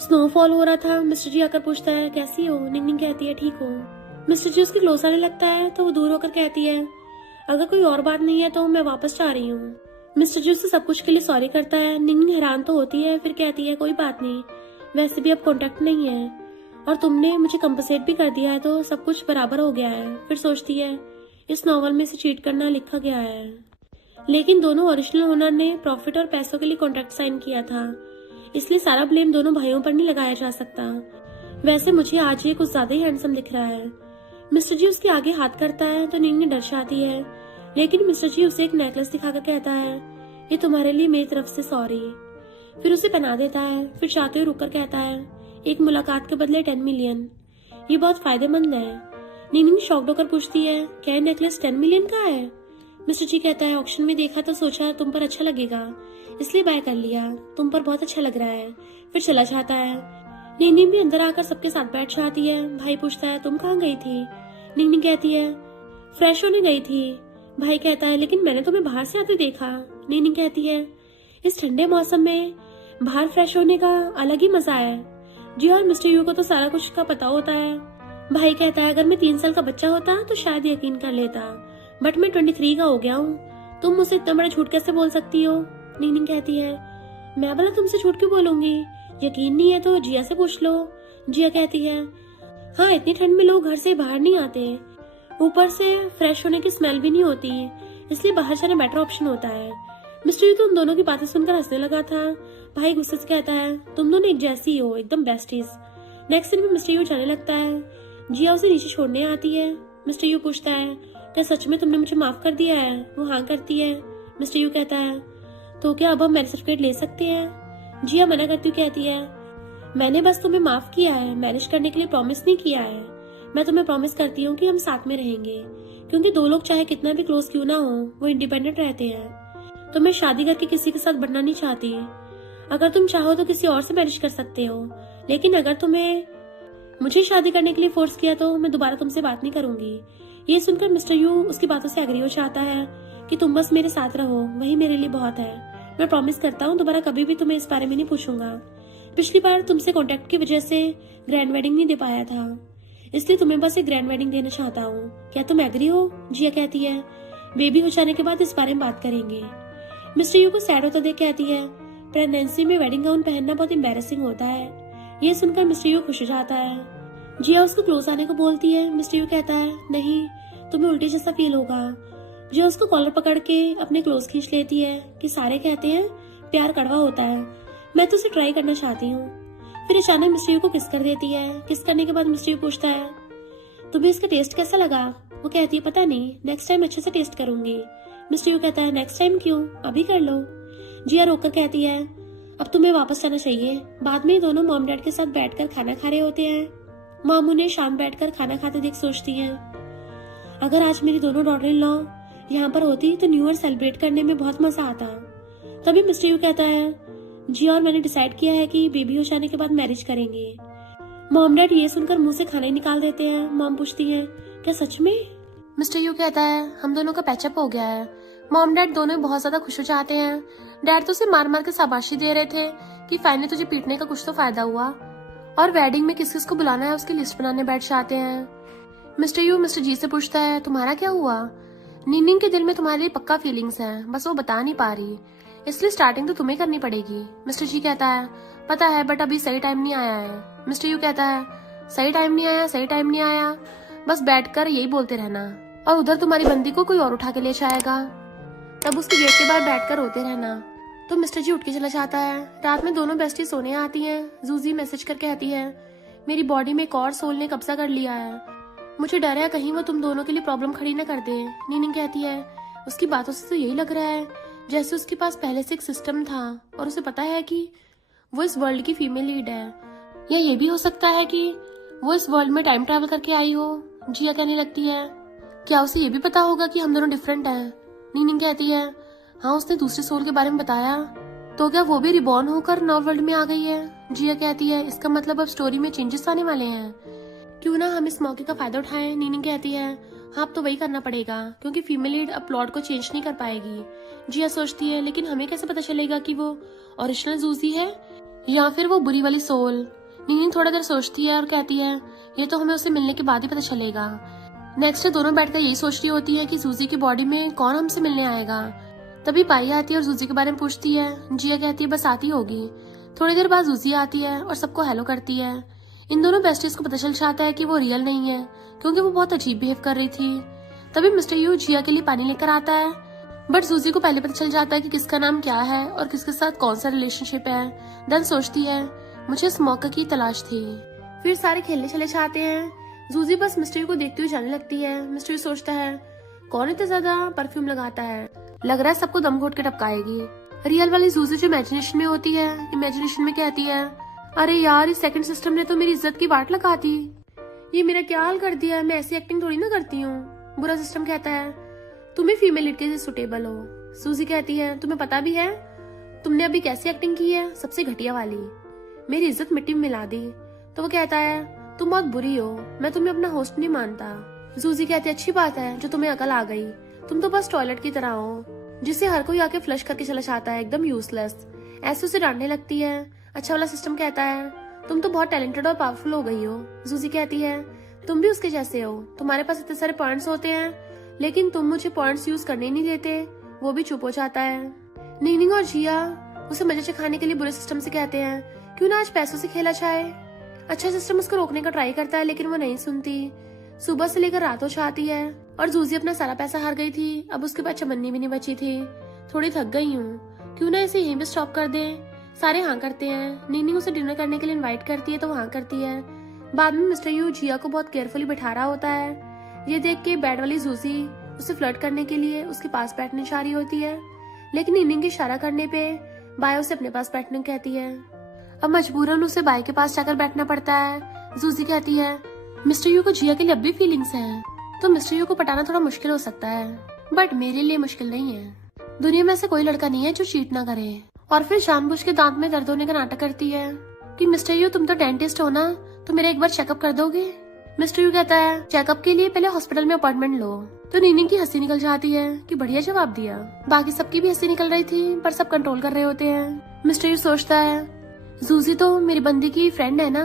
स्नोफॉल हो रहा था। मिस्टर जी आकर पूछता है कैसी हो। निंग कहती है ठीक हूँ। मिस्टर जी उसके क्लोज आने लगता है तो वो दूर होकर कहती है अगर कोई और बात नहीं है तो मैं वापस जा रही हूँ। मिस्टर जी उससे सब कुछ के लिए सॉरी करता है। निंग हैरान तो होती है, फिर कहती है कोई बात नहीं, वैसे भी अब कॉन्टेक्ट नहीं है और तुमने मुझे कंपनसेट भी कर दिया है तो सब कुछ बराबर हो गया है। फिर सोचती है इस नॉवल में से चीट करना लिखा गया है, लेकिन दोनों ओरिजिनल ओनर ने प्रॉफिट और पैसों के लिए कॉन्ट्रैक्ट साइन किया था, इसलिए सारा ब्लेम दोनों भाइयों पर नहीं लगाया जा सकता। वैसे मुझे आज ये कुछ ज्यादा ही हैंडसम दिख रहा है। मिस्टर जी उसके आगे हाथ करता है तो निंग डर जाती है, लेकिन मिस्टर जी उसे एक नेकलेस दिखाकर कहता है ये तुम्हारे लिए मेरी तरफ से सॉरी। फिर उसे पहना देता है। फिर चाहते हुए रुककर कहता है एक मुलाकात के बदले 10 मिलियन, ये बहुत फायदेमंद है। निंग शॉक्ड होकर पूछती है क्या नेकलेस 10 मिलियन का है। मिस्टर जी कहता है ऑक्शन में देखा तो सोचा तुम पर अच्छा लगेगा, इसलिए बाय कर लिया, तुम पर बहुत अच्छा लग रहा है। फिर चला जाता है। निंग भी अंदर आकर सबके साथ बैठ जाती है। भाई पूछता है तुम कहाँ गई थी। निंग कहती है फ्रेश होने गई थी। भाई कहता है लेकिन मैंने तुम्हें बाहर से आते देखा। निंग कहती है इस ठंडे मौसम में बाहर फ्रेश होने का अलग ही मजा है। जी और मिस्टर यू को तो सारा कुछ का पता होता है। भाई कहता है अगर मैं 3 साल का बच्चा होता तो शायद यकीन कर लेता, बट मैं 23 का हो गया हूँ, तुम मुझसे इतना बड़ा झूठ कैसे बोल सकती हो। निंग कहती है मैं भला तुमसे झूठ क्यों बोलूंगी, यकीन नहीं है तो जिया से पूछ लो। जिया कहती है हाँ इतनी ठंड में लोग घर से बाहर नहीं आते, ऊपर से फ्रेश होने की स्मेल भी नहीं होती, इसलिए बाहर जाना बेटर ऑप्शन होता है। मिस्टर यू तो उन दोनों की बातें सुनकर हंसने लगा था। भाई गुस्से से कहता है तुम दोनों एक जैसी हो, एकदम बेस्टीज। नेक्स्ट दिन में मिस्टर यू जाने लगता है। जिया उसे नीचे छोड़ने आती है। मिस्टर यू पूछता है क्या सच में तुमने मुझे माफ कर दिया है। वो हाँ करती है। मिस्टर यू कहता है तो क्या अब हम मैरिज सर्टिफिकेट ले सकते हैं। जिया मना करती हुई कहती है मैंने बस तुम्हें माफ किया है, मैरिज करने के लिए प्रॉमिस नहीं किया है। मैं तुम्हें प्रॉमिस करती हूँ कि हम साथ में रहेंगे, क्योंकि 2 लोग चाहे कितना भी क्लोज क्यों ना हो वो इंडिपेंडेंट रहते हैं। तो मैं शादी करके किसी के साथ बढ़ना नहीं चाहती। अगर तुम चाहो तो किसी और से मैरिज कर सकते हो, लेकिन अगर तुम्हें मुझे शादी करने के लिए फोर्स किया तो मैं दोबारा तुमसे बात नहीं करूंगी। ये सुनकर मिस्टर यू उसकी बातों से एग्री हो जाता है कि तुम बस मेरे साथ रहो, वही मेरे लिए बहुत है। मैं प्रॉमिस करता हूँ दोबारा कभी भी तुम्हें इस बारे में नहीं पूछूंगा। पिछली बार तुमसे कॉन्टेक्ट की वजह से ग्रैंड वेडिंग नहीं दे पाया था, इसलिए तुम्हें बस एक ग्रैंड वेडिंग देना चाहता हूँ। क्या तुम एग्री हो। जिया कहती है बेबी हो जाने के बाद इस बारे में बात करेंगे। मिस्टर यू को सैड होता देख कहती है प्रेगनेंसी में वेडिंग गाउन पहनना बहुत एम्बैरेसिंग होता है। ये सुनकर मिस्टर यू खुश हो जाता है। जिया उसको क्लोज आने को बोलती है। मिस्टर यू कहता है नहीं, तुम्हें उल्टी जैसा फील होगा। जिया उसको कॉलर पकड़ के अपने क्लोज खींच लेती है कि सारे कहते हैं प्यार कड़वा होता है, मैं तो उसे ट्राई करना चाहती हूँ। फिर अचानक मिस्टर यू को किस कर देती है। किस करने के बाद मिस्टर यू पूछता है तुम्हें इसका टेस्ट कैसा लगा। वो कहती है पता नहीं, नेक्स्ट टाइम अच्छे से टेस्ट करूंगी। मिस्टर यू कहता है नेक्स्ट टाइम क्यों, अभी कर लो। जिया रोककर कहती है अब तुम्हें वापस जाना चाहिए। बाद में दोनों मॉम डैड के साथ बैठकर खाना खा रहे होते हैं। मॉम उन्हें शाम बैठकर खाना खाते देख सोचती है अगर आज मेरी दोनों डॉटर इन लॉ यहाँ पर होती तो न्यू ईयर सेलिब्रेट करने में बहुत मजा आता। तभी मिस्टर यू कहता है, जी और मैंने डिसाइड किया है कि बेबी हो जाने के बाद मैरिज करेंगे। मॉम डैड ये सुनकर मुंह से खाना ही निकाल देते हैं। मॉम पूछती है, क्या सच में? मिस्टर यू कहता है, हम दोनों का पैचअप हो गया है। मॉम डैड दोनों बहुत ज्यादा खुश हो जाते हैं। डैड तो उसे मार मार के शाबाशी दे रहे थे कि फाइनली तुझे पीटने का कुछ तो फायदा हुआ। और वेडिंग में किस किस को बुलाना है उसकी लिस्ट बनाने बैठ जाते हैं। मिस्टर यू मिस्टर जी से पूछता है, तुम्हारा क्या हुआ? नीनिंग के दिल में तुम्हारे लिए पक्का फीलिंग्स हैं, बस वो बता नहीं पा रही, इसलिए स्टार्टिंग तो तुम्हें करनी पड़ेगी। मिस्टर जी कहता है, पता है बट अभी सही टाइम नहीं आया है। मिस्टर यू कहता है, सही टाइम नहीं आया, सही टाइम नहीं आया, बस बैठकर यही बोलते रहना और उधर तुम्हारी बंदी को कोई और उठा के ले जाएगा, तब उसके गेट के बाहर बैठकर रोते रहना। तो मिस्टर जी उठ के चला जाता है। रात में दोनों बेस्टी सोने आती हैं। जूजी मैसेज कर कहती है, मेरी बॉडी में एक और सोल ने कब्जा कर लिया है, मुझे डर है कहीं वो तुम दोनों के लिए प्रॉब्लम खड़ी न कर दे। नीनिंग कहती है, उसकी बातों से तो यही लग रहा है जैसे उसके पास पहले से एक सिस्टम था और उसे पता है कि वो इस वर्ल्ड की फीमेल लीड है, या ये भी हो सकता है कि वो इस वर्ल्ड में टाइम ट्रैवल करके आई हो। जिया कहने लगती है, क्या उसे ये भी पता होगा कि हम दोनों डिफरेंट हैं? नीनिंग कहती है, हाँ उसने दूसरे सोल के बारे में बताया, तो क्या वो भी रिबॉर्न होकर नॉर वर्ल्ड में आ गई है? जिया कहती है, इसका मतलब अब स्टोरी में चेंजेस आने वाले हैं, क्यों ना हम इस मौके का फायदा उठाएं। नीनिंग कहती है, हाँ अब तो वही करना पड़ेगा क्योंकि फीमेल लीड अब प्लॉट को चेंज नहीं कर पाएगी। जिया सोचती है, लेकिन हमें कैसे पता चलेगा कि वो ओरिजिनल जूजी है या फिर वो बुरी वाली सोल? नीनिंग थोड़ा देर सोचती है और कहती है, ये तो हमें उसे मिलने के बाद ही पता चलेगा। नेक्स्ट डे दोनों बैठकर यही सोच रही होती है कि जूजी की बॉडी में कौन हमसे मिलने आएगा। तभी पाई आती है और जूजी के बारे में पूछती है। जिया कहती है, बस आती होगी। थोड़ी देर बाद जूजी आती है और सबको हेलो करती है। इन दोनों बेस्टीज को पता चल जाता है कि वो रियल नहीं है क्योंकि वो बहुत अजीब बिहेव कर रही थी। तभी मिस्टर यू जिया के लिए पानी लेकर आता है, बट जूजी को पहले पता चल जाता है कि किसका नाम क्या है और किसके साथ कौन सा रिलेशनशिप है। देन सोचती है, मुझे इस मौके की तलाश थी। फिर सारे खेलने चले जाते हैं। जूजी बस मिस्टर यू को देखते हुए जाने लगती है। मिस्टर यू सोचता है, कौन इतना ज्यादा परफ्यूम लगाता है, लग रहा है सबको दम घोट के टपकाएगी। रियल वाली जूजी जो इमेजिनेशन में होती है, इमेजिनेशन में कहती है, अरे यार इस सेकंड सिस्टम ने तो मेरी इज्जत की वाट लगा दी, ये मेरा क्या हाल कर दिया है, मैं ऐसी एक्टिंग थोड़ी ना करती हूँ। बुरा सिस्टम कहता है, तुम ही फीमेल लीड के लिए सुटेबल हो। सूजी कहती है, तुम्हें पता भी है तुमने अभी कैसी एक्टिंग की है, सबसे घटिया वाली, मेरी इज्जत मिट्टी में मिला दी। तो वो कहता है, तुम बहुत बुरी हो, मैं तुम्हें अपना होस्ट नहीं मानता। जूजी कहती है, अच्छी बात है जो तुम्हें अकल आ गई, तुम तो बस टॉयलेट की तरह हो जिसे हर कोई आके फ्लश करके चला जाता है, एकदम यूजलेस। ऐसे उसे डांटने लगती है। अच्छा वाला सिस्टम कहता है, तुम तो बहुत टैलेंटेड और पावरफुल हो गई हो। जूजी कहती है, तुम भी उसके जैसे हो, तुम्हारे पास इतने सारे पॉइंट्स होते हैं लेकिन तुम मुझे पॉइंट्स यूज करने नहीं देते। वो भी चुप हो जाता है। नीनिंग और जिया उसे मजे चखाने के लिए बुरे सिस्टम से कहते हैं, क्यों ना आज पैसों से खेला जाए। अच्छा सिस्टम उसको रोकने का ट्राई करता है लेकिन वो नहीं सुनती। सुबह से लेकर रात हो जाती है और जूजी अपना सारा पैसा हार गई थी, अब उसके पास चमन्नी भी नहीं बची थी। थोड़ी थक गई हूँ, क्यों ना इसे यहीं पे स्टॉप कर दे। सारे हाँ करते हैं। नीनिंग उसे डिनर करने के लिए इनवाइट करती है तो वो हाँ करती है। बाद में मिस्टर यू जिया को बहुत केयरफुली बैठा रहा होता है। ये देख के बैड वाली जूजी उसे फ्लर्ट करने के लिए उसके पास बैठने जा रही होती है, लेकिन नीनिंग के इशारा करने पे बाय उसे अपने पास बैठने कहती है। अब मजबूरन उसे बाय के पास जाकर बैठना पड़ता है। जूजी कहती है, मिस्टर यू को जिया के लिए अब भी फीलिंग्स हैं, तो मिस्टर यू को पटाना थोड़ा मुश्किल हो सकता है, बट मेरे लिए मुश्किल नहीं है। दुनिया में ऐसे कोई लड़का नहीं है जो चीट ना करे। और फिर जानबूझ के दांत में दर्द होने का नाटक करती है कि मिस्टर यू तुम तो डेंटिस्ट हो ना, तो मेरा एक बार चेकअप कर दोगे। मिस्टर यू कहता है, चेकअप के लिए पहले हॉस्पिटल में अपॉइंटमेंट लो। तो नीनिंग की हंसी निकल जाती है कि बढ़िया जवाब दिया। बाकी सबकी भी हंसी निकल रही थी पर सब कंट्रोल कर रहे होते हैं। मिस्टर यू सोचता है, जूजी तो मेरी बंदी की फ्रेंड है ना,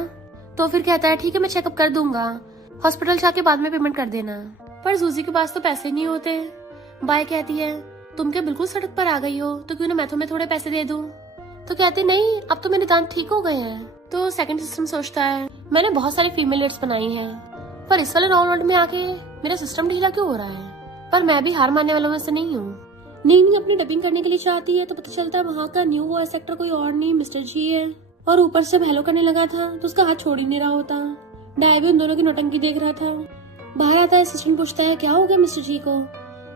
तो फिर कहता है, ठीक है मैं चेकअप कर दूंगा, हॉस्पिटल जाके बाद में पेमेंट कर देना। पर जूजी के पास तो पैसे नहीं होते। बाय कहती है, तुम क्या बिल्कुल सड़क पर आ गई हो, तो क्यों ना मैं तुम्हें थोड़े पैसे दे दूं। तो कहते नहीं, अब तो मेरे दांत ठीक हो गए हैं। तो सेकंड सिस्टम सोचता है, मैंने बहुत सारी फीमेल लीड्स बनाई हैं, पर इस वाले राउंड में आके मेरा सिस्टम ढीला क्यों हो रहा है। पर मैं भी हार मानने वालों में से नहीं हूँ। नीनिंग अपनी डबिंग करने के लिए चाहती है तो पता चलता है वहाँ का न्यू वॉइस एक्टर कोई और नहीं मिस्टर जी है, और ऊपर से जब हेलो करने लगा था तो उसका हाथ छोड़ ही नहीं रहा होता। डाय भी उन दोनों की नौटंकी देख रहा था। बाहर आता है, असिस्टेंट पूछता है, क्या हो गया मिस्टर जी को।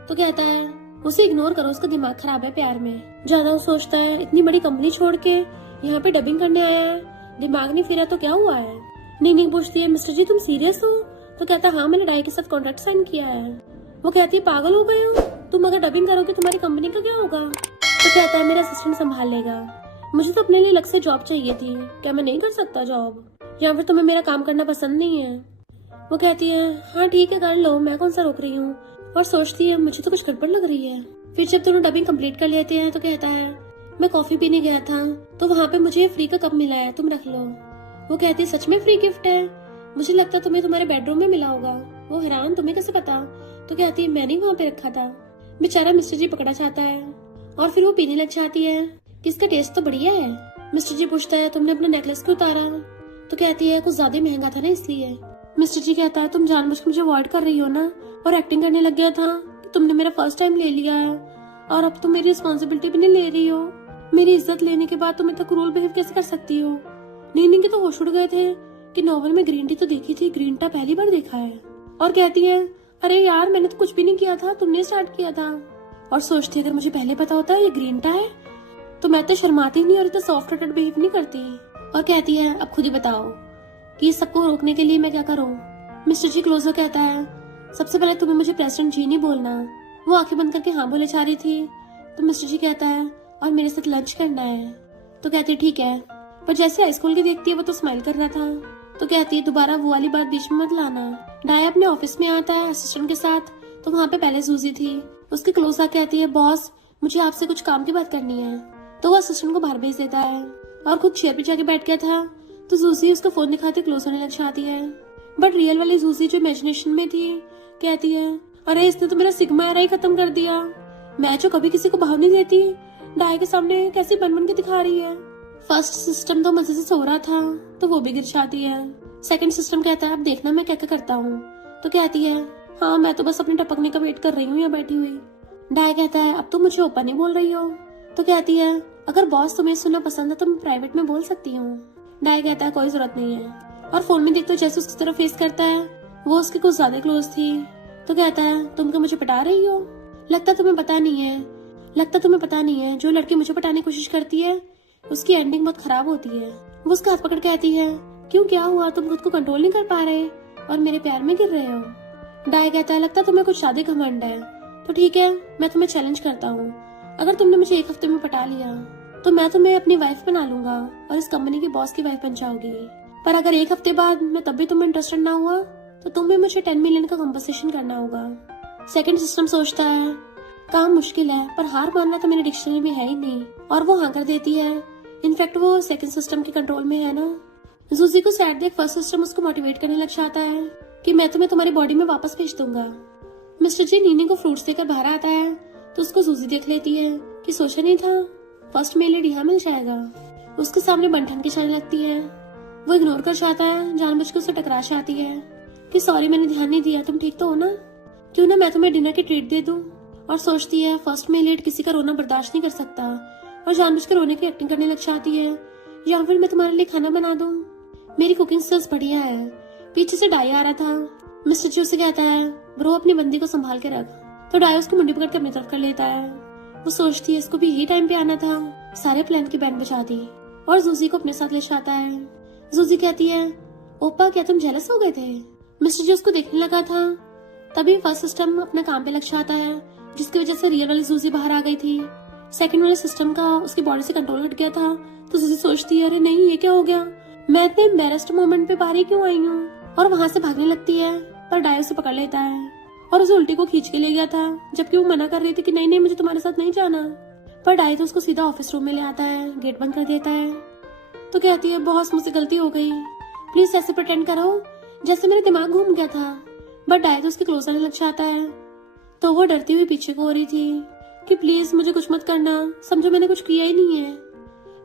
तो कहता है, उसे इग्नोर करो, उसका दिमाग खराब है प्यार में। ज्यादा सोचता है, इतनी बड़ी कंपनी छोड़ के यहाँ पे डबिंग करने आया है, दिमाग नहीं फिरा तो क्या हुआ है। नीनिंग पूछती है, मिस्टर जी तुम सीरियस हो। तो कहता है, हाँ मैंने डाई के साथ कॉन्ट्रैक्ट साइन किया है। वो कहती है, पागल हो गए हो, तुम अगर डबिंग करोगे तुम्हारी कंपनी का क्या होगा? तो कहता है मेरा असिस्टेंट संभाल लेगा। मुझे तो अपने लिए अलग से जॉब चाहिए थी, क्या मैं नहीं कर सकता जॉब? या फिर तुम्हें मेरा काम करना पसंद नहीं है? वो कहती है हाँ ठीक है कर लो, मैं कौन सा रोक रही हूँ। और सोचती है मुझे तो कुछ गड़बड़ लग रही है। फिर जब दोनों डबिंग कंप्लीट कर लेते हैं तो कहता है मैं कॉफी पीने गया था तो वहाँ पे मुझे फ्री का कप मिला है, तुम रख लो। वो कहती है सच में फ्री गिफ्ट है? मुझे लगता तुम्हें तुम्हारे बेडरूम में मिला होगा। वो हैरान तुम्हें कैसे पता? तो कहती है मैंने वहाँ पे रखा था। बेचारा मिस्टर जी पकड़ा जाता है और फिर वो पीने लग जाती है कि इसका टेस्ट तो बढ़िया है। मिस्टर जी पूछता है तुमने अपना नेकलेस क्यों उतारा? तो कहती है कुछ ज्यादा महंगा था ना इसलिए। मिस्टर जी कहता है तुम जानबूझ के मुझे अवॉइड कर रही हो ना, और एक्टिंग करने लग गया था कि तुमने मेरा फर्स्ट टाइम ले लिया है और अब तुम मेरी रिस्पॉन्सिबिलिटी भी नहीं ले रही हो। मेरी इज्जत लेने के बाद तुम इतना क्रूर बिहेव कैसे कर सकती हो? नीनी के तो होश उड़ गए थे कि नॉवल में ग्रीन टी तो देखी थी, ग्रीन टी पहली बार देखा है। और कहती है अरे यार मैंने तो कुछ भी नहीं किया था, तुमने स्टार्ट किया था। और सोचती अगर मुझे पहले पता होता ये ग्रीन टी है तो मैं तो शर्माती नहीं और इतना सॉफ्ट हार्टेड बिहेव नहीं करती। और कहती है अब खुद ही बताओ कि इस सबको रोकने के लिए मैं क्या करूं? मिस्टर जी क्लोजर कहता है सबसे पहले तुम्हें मुझे प्रेसिडेंट जी नहीं बोलना। वो आंखें बंद करके हाँ बोले जा रही थी तो मिस्टर जी कहता है और मेरे साथ लंच करना है। तो कहती ठीक है, पर जैसे हाई स्कूल की देखती है वो तो स्माइल कर रहा था। तो कहती है दोबारा वो वाली बात बीच में मत लाना। डाया अपने ऑफिस में आता है असिस्टेंट के साथ, तो वहाँ पे पहले सूजी थी। उसके क्लोज आके कहती है बॉस मुझे आपसे कुछ काम की बात करनी है। तो वो असिस्टेंट को बाहर भेज देता है और खुद चेयर पे जाके बैठ गया था। तो जूसी उसका फोन दिखाते क्लोज होने लग जाती है, बट रियल वाली जूसी जो इमेजिनेशन में थी कहती है अरे इसने तो मेरा सिग्मा एरा ही खत्म कर दिया। मैं जो कभी किसी को भाव नहीं देती डाय के सामने कैसी बन बन के दिखा रही है। फर्स्ट सिस्टम तो मजे से सो रहा था तो वो भी गिर जाती है। सेकंड सिस्टम कहता है अब देखना मैं क्या क्या करता हूँ। तो कहती है हाँ मैं तो बस अपने टपकने का वेट कर रही हूँ यहाँ बैठी हुई। डाय कहता है अब तुम मुझे ओपन ही बोल रही हो। तो कहती है अगर बॉस तुम्हें सुनना पसंद है तो मैं प्राइवेट में बोल सकती हूँ। डाय कहता है कोई जरूरत नहीं है। और फोन में देखते जैसे उसकी तरफ फेस करता है वो उसके कुछ ज्यादा क्लोज थी। तो कहता है तुम क्या मुझे पटा रही हो? लगता तुम्हें पता नहीं है जो लड़की मुझे पटाने की कोशिश करती है उसकी एंडिंग बहुत खराब होती है। वो उसका हाथ पकड़ कहती है क्यों क्या हुआ, तुम खुद को कंट्रोल नहीं कर पा रहे और मेरे प्यार में गिर रहे हो। डाय कहता है लगता तुम्हें कुछ ज्यादा घमंड है। तो ठीक है मैं तुम्हें चैलेंज करता हूँ, अगर तुमने मुझे एक हफ्ते में पटा लिया तो मैं तुम्हें अपनी वाइफ बना लूंगा और इस कंपनी की बॉस की वाइफ बन जाओगी। पर अगर एक हफ्ते बाद मैं तब भी तुम्हें इंटरेस्टेड ना हुआ तो तुम्हें मुझे 10 मिलियन का कंपनसेशन करना होगा। सेकंड सिस्टम सोचता है काम मुश्किल है पर हार मानना तो मेरी डिक्शनरी में है ही नहीं, और वो हाँ कर देती है। इनफैक्ट वो सेकंड सिस्टम के कंट्रोल में है ना। जूसी को सैड देख फर्स्ट सिस्टम उसको मोटिवेट करने लग जाता है कि मैं तुम्हें तुम्हारी बॉडी में वापस भेज दूंगा। मिस्टर जी नीनी को फ्रूट्स देकर बाहर आता है तो उसको जूसी देख लेती है कि सोचा नहीं था फर्स्ट मेल लीड यहाँ मिल जाएगा। उसके सामने बंठन की जाने लगती है, वो इग्नोर कर जाता है, जानबूझ के उससे टकरा जाती है कि सॉरी मैंने ध्यान नहीं दिया, तुम ठीक तो हो ना, क्यों ना मैं तुम्हें डिनर की ट्रीट दे दूं। और सोचती है फर्स्ट मेल लीड किसी का रोना बर्दाश्त नहीं कर सकता और जानबूझ के रोने की एक्टिंग करने लग जाती है, या फिर मैं तुम्हारे लिए खाना बना दूं, मेरी कुकिंग स्किल्स बढ़िया है। पीछे से डाई आ रहा था। मिस्टर जी उसे कहता है ब्रो अपनी बंदी को संभाल के रख। तो डाई उसको मुंडी पकड़ के अपनी तरफ कर लेता है। वो सोचती है इसको भी यही टाइम पे आना था, सारे प्लान की बैंड बजा दी और जूसी को अपने साथ ले जाता है। जूसी कहती है ओपा क्या तुम जेलस हो गए थे? मिस्टर जी उसको देखने लगा था, तभी फर्स्ट सिस्टम अपना काम पे लग जाता है जिसकी वजह से रियल वाली जूसी बाहर आ गई थी। सेकंड वाले सिस्टम का उसकी बॉडी से कंट्रोल हट गया था। तो जूसी सोचती है अरे नहीं ये क्या हो गया, मैं इतने एम्बेरेस्ड मोमेंट पे बाहर क्यों आई हूँ, और वहां से भागने लगती है पर डाय उसे पकड़ लेता है और उसे उल्टी को खींच के ले गया था, जबकि वो मना कर रही थी कि नहीं नहीं मुझे तुम्हारे साथ नहीं जाना। पर डाई तो उसको सीधा ऑफिस रूम में ले आता है, गेट बंद कर देता है। तो कहती है बॉस मुझसे गलती हो गई, प्लीज ऐसे प्रिटेंड करो जैसे मेरा दिमाग घूम गया था। बट डाई तो उसके क्लोज आने लग जाता है, तो वो डरती हुई पीछे को हो रही थी कि प्लीज मुझे कुछ मत करना, समझो मैंने कुछ किया ही नहीं है।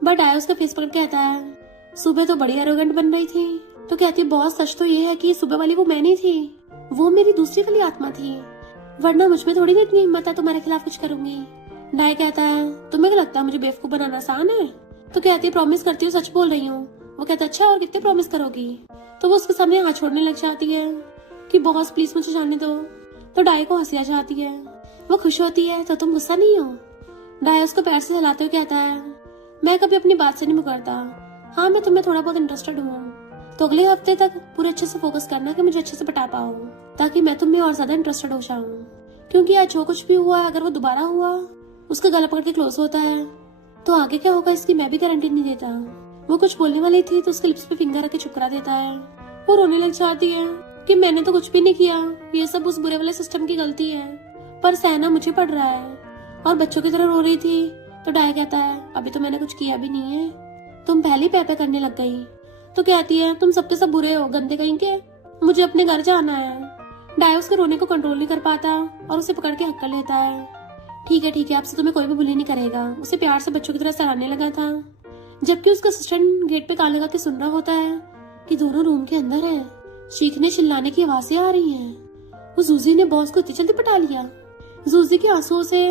बट डाई उसका फेस पकड़ कहता है सुबह तो बड़ी एरोगेंट बन रही थी। तो कहती है बॉस सच तो ये है कि सुबह वाली वो मैं नहीं थी, वो मेरी दूसरी वाली आत्मा थी, वरना मुझ में थोड़ी ना इतनी हिम्मत है तुम्हारे खिलाफ कुछ करूंगी। डाई कहता है तुम्हें क्या लगता है मुझे बेवकूफ बनाना आसान है? तो कहती है प्रॉमिस करती हूँ सच बोल रही हूँ। वो कहता अच्छा और कितने प्रॉमिस करोगी? तो वो उसके सामने हाथ छोड़ने लग जाती है कि बॉस प्लीज मुझे जाने दो। तो डाई को हंसी आ जाती है, वो खुश होती है तो तुम गुस्सा नहीं हो? डाई उसको पैर से हिलाते हुए कहता है मैं कभी अपनी बात से नहीं मुकरता, हाँ मैं तुम्हें थोड़ा बहुत इंटरेस्टेड हूँ, तो अगले हफ्ते तक पूरे अच्छे से फोकस करना कि मुझे अच्छे से पटा पाओ ताकि मैं तुम्हें और ज्यादा इंटरेस्टेड हो जाऊँ। क्योंकि आज जो कुछ भी हुआ अगर वो दोबारा हुआ, उसका गला पकड़ के क्लोज होता है तो आगे क्या होगा इसकी मैं भी गारंटी नहीं देता। वो कुछ बोलने वाली थी तो उसके लिप्स पे फिंगर रख के चुप करा देता है। वो रोने लग जाती है कि मैंने तो कुछ भी नहीं किया, ये सब उस बुरे वाले सिस्टम की गलती है, पर सहना मुझे पड़ रहा है। और बच्चों की तरह रो रही थी तो डाय कहता है अभी तो मैंने कुछ किया भी नहीं है, तुम पहले ही पैपे करने लग गई। तो कहती है तुम सबके सब बुरे हो गंदे कहीं के, मुझे अपने घर जाना है। डाय उसके रोने को कंट्रोल नहीं कर पाता और उसे पकड़ के हक कर लेता है। ठीक है आपसे तुम्हें कोई भी बुली नहीं करेगा। उसे प्यार से बच्चों की तरह सराहने लगा था, जबकि उसका असिस्टेंट गेट पे कान लगा के सुन रहा होता है कि दोनों रूम के अंदर है। चीखने चिल्लाने की आवाजें आ रही हैं। वो जूजी ने बॉस को इतनी जल्दी पटा लिया। जूजी के आंसुओं से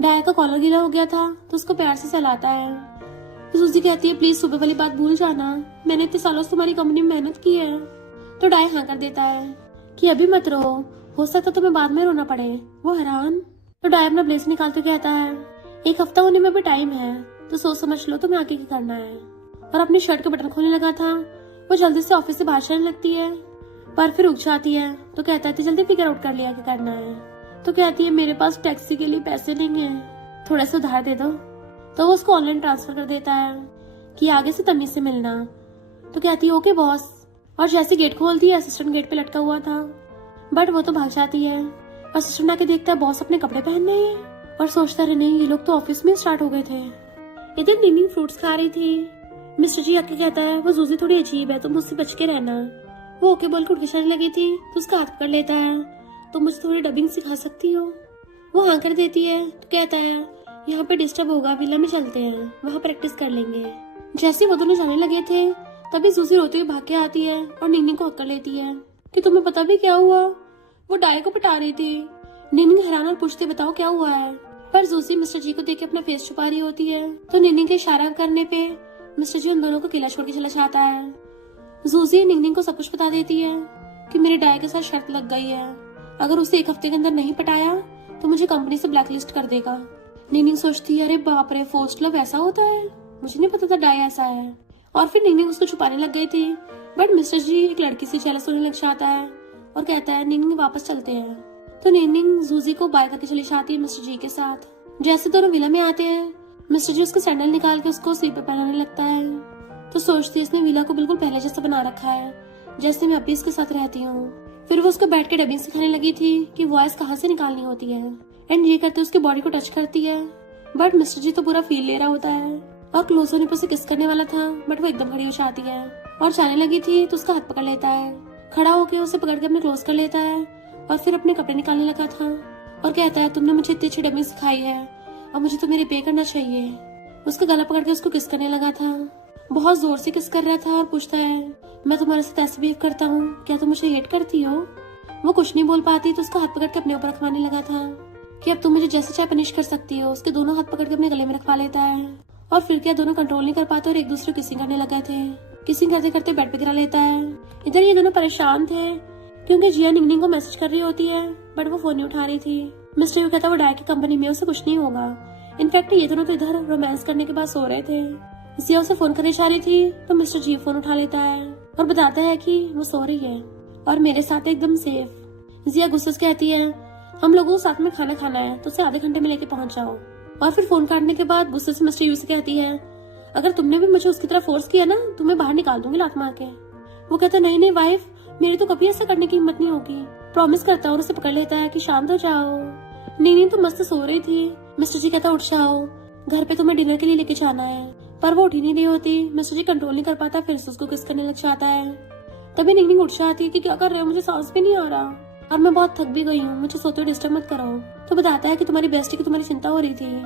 डाया का कॉलर गीला हो गया था तो उसको प्यार से सहलाता है। जूजी कहती है प्लीज सुबह वाली बात भूल जाना, मैंने इतने सालों से तुम्हारी कंपनी में मेहनत की है। तो डाय हाँ कर देता है कि अभी मत रो, हो सकता तुम्हें बाद में रोना पड़े। वो हैरान। तो डाय अपना ब्लेज निकालते कहता है एक हफ्ता होने में भी टाइम है, तो सोच समझ लो तुम्हें आगे क्या करना है। और अपनी शर्ट के बटन खोलने लगा था। वो जल्दी से ऑफिस से बाहर चलने लगती है पर फिर रुक जाती है। तो कहता है जल्दी फिगर आउट कर लिया क्या करना है। तो कहती है मेरे पास टैक्सी के लिए पैसे नहीं है, थोड़ा सा उधार दे दो। तो वो उसको ऑनलाइन ट्रांसफर कर देता है कि आगे से तमीज से मिलना। तो कहती है ओके बॉस। और जैसे गेट खोलती है असिस्टेंट गेट पे लटका हुआ था, बट वो तो भाग जाती है। असिस्टेंट आके देखता है बॉस अपने कपड़े पहन रहे हैं और सोचता रहे नहीं ये लोग तो ऑफिस में स्टार्ट हो गए थे। इधर नीनी फ्रूट्स खा रही थी। मिस्टर जी आके कहता है वो जूजी थोड़ी अजीब है, तुम मुझसे बच के रहना। वो ओके बोल के उठ के चलने लगी थी तो उसका हाथ पकड़ लेता है, तो मुझे थोड़ी डबिंग सिखा सकती हो। वो हाँ कर देती है। तो कहता है यहाँ पे डिस्टर्ब होगा, विला में चलते हैं, वहाँ प्रैक्टिस कर लेंगे। जैसे वो दोनों जाने लगे थे तभी जूसी रोते हुए भाग के आती है और नीनी को हक कर लेती है कि तुम्हें पता भी क्या हुआ, वो डाय को पटा रही थी। नीनी हैरान और पूछती बताओ क्या हुआ है, पर जूसी मिस्टर जी को देख के अपना फेस छुपा रही होती है। तो नीनी के इशारा करने पे मिस्टर जी उन दोनों को किला छोड़ के चला जाता है। जूसी निंगनिंग को सब कुछ बता देती है कि मेरे डाय के साथ शर्त लग गई है, अगर उसे एक हफ्ते के अंदर नहीं पटाया तो मुझे कंपनी से ब्लैकलिस्ट कर देगा। निंगनिंग सोचती है अरे बाप रे फोर्स्ड लव ऐसा होता है, मुझे नहीं पता था डाय ऐसा है। और फिर निंगनिंग उसको छुपाने लग गई थी, बट मिस्टर जी एक लड़की से जेलस होने लग जाता है और कहता है निंगनिंग वापस चलते हैं। तो निंगनिंग जूजी को बाय करके चली जाती है मिस्टर जी के साथ। जैसे दोनों विला में आते हैं मिस्टर जी उसका सैंडल निकाल के उसको स्लीपर पहनाने लगता है। तो सोचती है इसने विला को बिल्कुल पहले जैसा बना रखा है जैसे मैं अभी इसके साथ रहती हूँ। फिर वो उसको बैठ के डबिंग सिखाने लगी थी कि वॉइस कहाँ से निकालनी होती है, एंड ये करते उसकी बॉडी को टच करती है। बट मिस्टर जी तो पूरा फील ले रहा होता है और क्लोज होने पर उसे किस करने वाला था, बट वो एकदम खड़ी हो जाती है और जाने लगी थी तो उसका हाथ पकड़ लेता है। खड़ा होकर उसे पकड़ के अपने क्लोज कर लेता है और फिर अपने कपड़े निकालने लगा था और कहता है तुमने मुझे इतनी अच्छी डबिंग सिखाई है और मुझे तो मेरे पे करना चाहिए। उसका गला पकड़ के उसको किस करने लगा था, बहुत जोर से किस कर रहा था और पूछता है मैं तुम्हारे साथ ऐसे बिहेव करता हूँ, क्या तुम मुझे हेट करती हो। वो कुछ नहीं बोल पाती तो उसका हाथ पकड़ के अपने ऊपर रखवाने लगा था कि अब तुम मुझे जैसे चाहे पनिश कर सकती हो। उसके दोनों हाथ पकड़ के अपने गले में रखवा लेता है और फिर क्या दोनों कंट्रोल नहीं कर पाते और एक दूसरे को किसिंग करने लगे थे। किसिंग करते करते बेड पे गिरा लेता है। इधर ये दोनों परेशान थे क्योंकि जिया निंगनिंग को मैसेज कर रही होती है बट वो फोन नहीं उठा रही थी। मिस्टर यू कहता वो डाय की कंपनी में, उसे कुछ नहीं होगा। इनफैक्ट ये दोनों तो इधर रोमांस करने के बाद सो रहे थे। जिया उसे फोन करने जा रही थी तो मिस्टर जी फोन उठा लेता है और बताता है कि वो सो रही है और मेरे साथ एकदम सेफ। जिया गुस्से से कहती है हम लोगों को साथ में खाना खाना है तो उसे आधे घंटे में लेके पहुंच जाओ। और फिर फोन काटने के बाद गुस्से से मिस्टर यू से कहती है अगर तुमने भी मुझे उसकी तरह फोर्स किया ना तुम्हें बाहर निकाल दूंगी लात मार के। वो कहता है नहीं वाइफ, मेरी तो कभी ऐसा करने की हिम्मत नहीं होगी, प्रॉमिस करता है और उसे पकड़ लेता है कि शांत हो जाओ। नीनी तो मस्त सो रही थी। मिस्टर जी कहता उठ जाओ, घर पे तुम्हें डिनर के लिए लेके जाना है, पर वो उठ ही नहीं रही होती। मिस्टर जी कंट्रोल नहीं कर पाता, फिर से उसको किस करने लग जाता है। तभी निंगनिंग उठ जाती है कि क्या कर रहे हो, मुझे सांस भी नहीं आ रहा और मैं बहुत थक भी गई हूँ, मुझे सोते हुए डिस्टर्ब मत करो। तो बताता है कि तुम्हारी बेस्टी की तुम्हारी चिंता हो रही थी,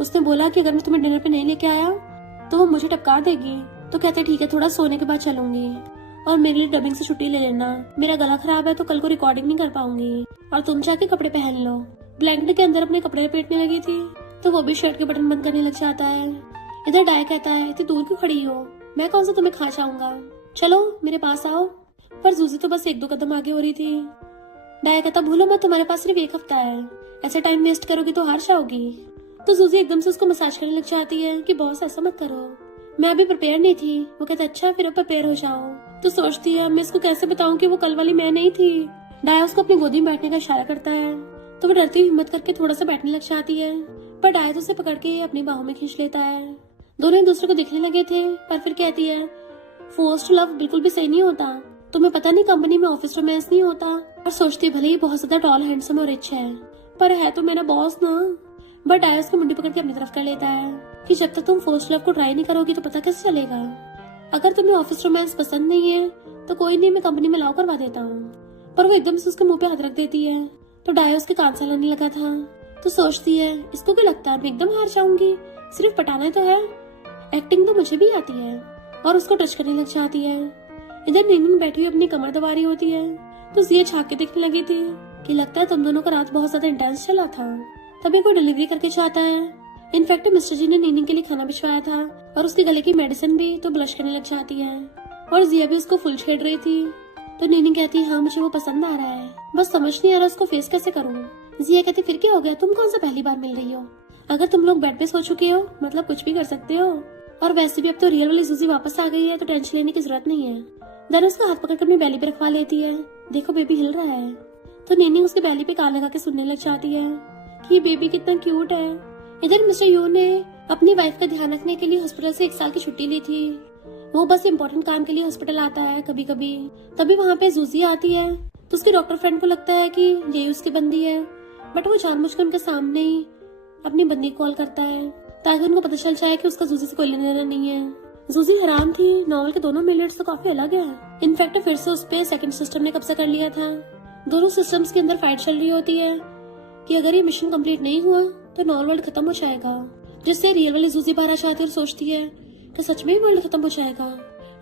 उसने बोला कि अगर मैं तुम्हें डिनर पे नहीं लेके आया तो वो मुझे टपका देगी। तो कहते ठीक है थोड़ा सोने के बाद चलूंगी और मेरे लिए डबिंग से छुट्टी ले लेना, मेरा गला खराब है तो कल को रिकॉर्डिंग नहीं कर पाऊंगी और तुम जाके कपड़े पहन लो। ब्लैंकेट के अंदर अपने कपड़े लपेटने लगी थी तो वो भी शर्ट के बटन बंद करने लग जाता है। इधर डाय कहता है इतनी दूर क्यों खड़ी हो, मैं कौन सा तुम्हें खा जाऊंगा, चलो मेरे पास आओ। पर जूसी तो बस एक दो कदम आगे हो रही थी। डाय कहता भूलो मत तुम्हारे पास सिर्फ एक हफ्ता है, ऐसे टाइम वेस्ट करोगी तो हार जाओगी। तो जूसी एकदम से उसको मसाज करने लग जाती है कि बॉस ऐसा मत करो, मैं अभी प्रिपेयर नहीं थी। वो कहता अच्छा फिर अब प्रिपेयर हो जाओ। तो सोचती है मैं इसको कैसे बताऊं कि वो कल वाली मैं नहीं थी। डाया उसको अपनी गोदी में बैठने का इशारा करता है तो वो डरती हुई हिम्मत करके थोड़ा सा बैठने लग जाती है, पर डाया तो उसे पकड़ के अपनी बाहों में खींच लेता है। दोनों एक दूसरे को दिखने लगे थे, पर फिर कहती है फोर्स्ड लव बिल्कुल भी सही नहीं होता। तुम्हें पता नहीं कंपनी में ऑफिस रोमांस नहीं होता। और सोचती भले ही बहुत ज्यादा टॉल हैंडसम और रिच है, पर है तो मेरा बॉस ना। बट डाया उसको मुंडी पकड़ के अपनी तरफ कर लेता है कि जब तक तुम फोर्स्ड लव को ट्राई नहीं करोगी तो पता कैसे चलेगा। अगर तुम्हें ऑफिस रोमांस पसंद नहीं है तो कोई नहीं, मैं कंपनी में लॉ करवा देता हूँ। पर वो एकदम से उसके मुंह पे हाथ रख देती है, तो डाया उसके कान से लाने लगा था। तो सोचती है इसको क्या लगता है मैं एकदम हार जाऊंगी, सिर्फ पटाना तो है, एक्टिंग तो मुझे भी आती है। और उसको टच करने लग जाती है। इधर नीनू बैठी हुई अपनी कमर दबा रही होती है, तो जिया झांक के देखने लगी थी कि लगता है तुम दोनों का रात बहुत ज्यादा इंटेंस चला था। तभी कोई डिलीवरी करके जाता है। इनफैक्ट मिस्टर जी ने नीनी के लिए खाना भिजवाया था और उसके गले की मेडिसिन भी, तो ब्लश करने लग जाती है। और जिया भी उसको फुल छेड़ रही थी। तो नीनी कहती है हाँ मुझे वो पसंद आ रहा है, बस समझ नहीं आ रहा उसको फेस कैसे करूँ। जिया कहती फिर क्या हो गया, तुम कौन सा पहली बार मिल रही हो, अगर तुम लोग बेड पे सो चुके हो मतलब कुछ भी कर सकते हो। और वैसे भी अब तो रियल वाली जूजी वापस आ गई है, तो टेंशन लेने की जरूरत नहीं है। देन उसका हाथ पकड़ कर अपनी बैली पे रखवा लेती है। देखो बेबी हिल रहा है। तो नीनी उसके बैली पे कान लगा के सुनने लग जाती है कि बेबी कितना क्यूट है। इधर मिस्टर यू ने अपनी वाइफ का ध्यान रखने के लिए हॉस्पिटल से 1 साल की छुट्टी ली थी। वो बस इम्पोर्टेंट काम के लिए हॉस्पिटल आता है कभी कभी। तभी वहाँ पे जूजी आती है, तो उसके डॉक्टर फ्रेंड को लगता है कि ये उसकी बंदी है, बट वो जानबूझकर उनके सामने ही अपनी बंदी कॉल करता है ताकि उनको पता चल जाए कि उसका जूजी से कोई लेना देना नहीं है। जूजी हैरान थी, नॉवल के दोनों मिनट्स तो काफी अलग है। इनफैक्ट फिर से उस पे सेकंड सिस्टम ने कब्जा कर लिया था। दोनों सिस्टम्स के अंदर फाइट चल रही होती है कि अगर ये मिशन कंप्लीट नहीं हुआ तो नॉर्मल वर्ल्ड खत्म हो जाएगा, जिससे रियल वाली जूजी बाहर आ जाती है और सोचती है कि सच में वर्ल्ड खत्म हो जाएगा।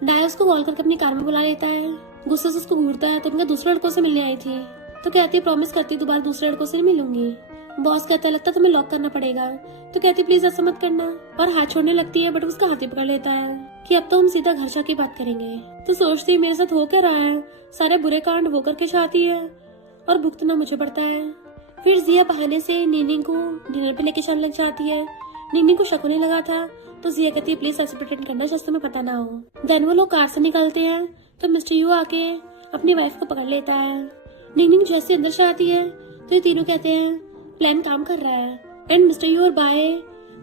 डाया उसको कॉल करके अपनी कार में बुला लेता है। गुस्से से उसको घूरता है तो उनका दूसरे लड़कों से मिलने आई थी, तो कहती है प्रॉमिस करती दोबारा दूसरे लड़कों से नहीं मिलूंगी। बॉस कहता है लगता तुम्हें लॉक करना पड़ेगा, तो कहती प्लीज ऐसा मत करना, और हाथ छोड़ने लगती है। बट उसका हाथ ही पकड़ लेता है कि अब तो हम सीधा घर जाके बात करेंगे। तो सोचती है मेरे साथ हो क्या रहा है, सारे बुरे कांड वो करके चाहती है और भुगतना मुझे पड़ता है। फिर जिया बहाने से नीनी को डिनर पे लेके जाने लग जाती है। नीनी को शक होने लगा था, तो जिया कहती है प्लीज ऐसे प्रिटेंड करना जैसे तुम्हें पता ना हो। देन वो लोग कार से निकलते हैं, तो मिस्टर यू आके अपनी वाइफ को पकड़ लेता है। नीनी जैसे अंदर से आती है तो ये तीनों कहते हैं प्लान काम कर रहा है। एंड मिस्टर यू और बाय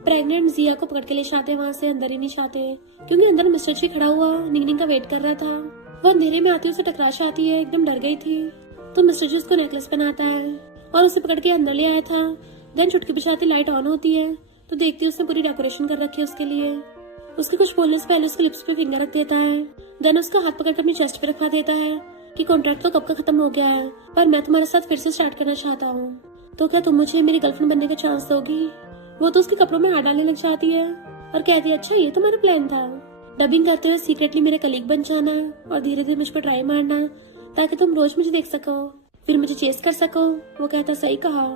प्रेग्नेंट जिया को पकड़ के ले जाते, वहाँ से अंदर ही नहीं जाते, क्योंकि अंदर मिस्टर जी खड़ा हुआ नीनी का वेट कर रहा था। वो अंधेरे में आती उसे टकरा जाती है, एकदम डर गई थी। तो मिस्टर जी उसको नेकलेस पहनाता है और उसे पकड़ के अंदर ले आया था। देन चुटकी बजाती लाइट ऑन होती है, तो देखती है उसने पूरी डेकोरेशन कर रखी है उसके लिए। उसके कुछ बोलने से पहले उसके लिप्स पे फिंगर रख देता है। देन उसका हाथ पकड़ कर अपनी चेस्ट पे रखवा देता है कि कॉन्ट्रैक्ट तो कब का खत्म हो गया है, पर मैं तुम्हारे साथ फिर से स्टार्ट करना चाहता हूँ, तो क्या तुम मुझे मेरी गर्लफ्रेंड बनने का चांस दोगी। वो तो उसके कपड़ों में हाथ डालने लग जाती है और कहती है अच्छा ये तुम्हारा प्लान था, डबिंग करते हुए सीक्रेटली मेरे कलीग बन जाना और धीरे धीरे मुझ पर ट्राई मारना ताकि तुम रोज मुझे देख सको, फिर मुझे चेस कर सको। वो कहता सही कहा।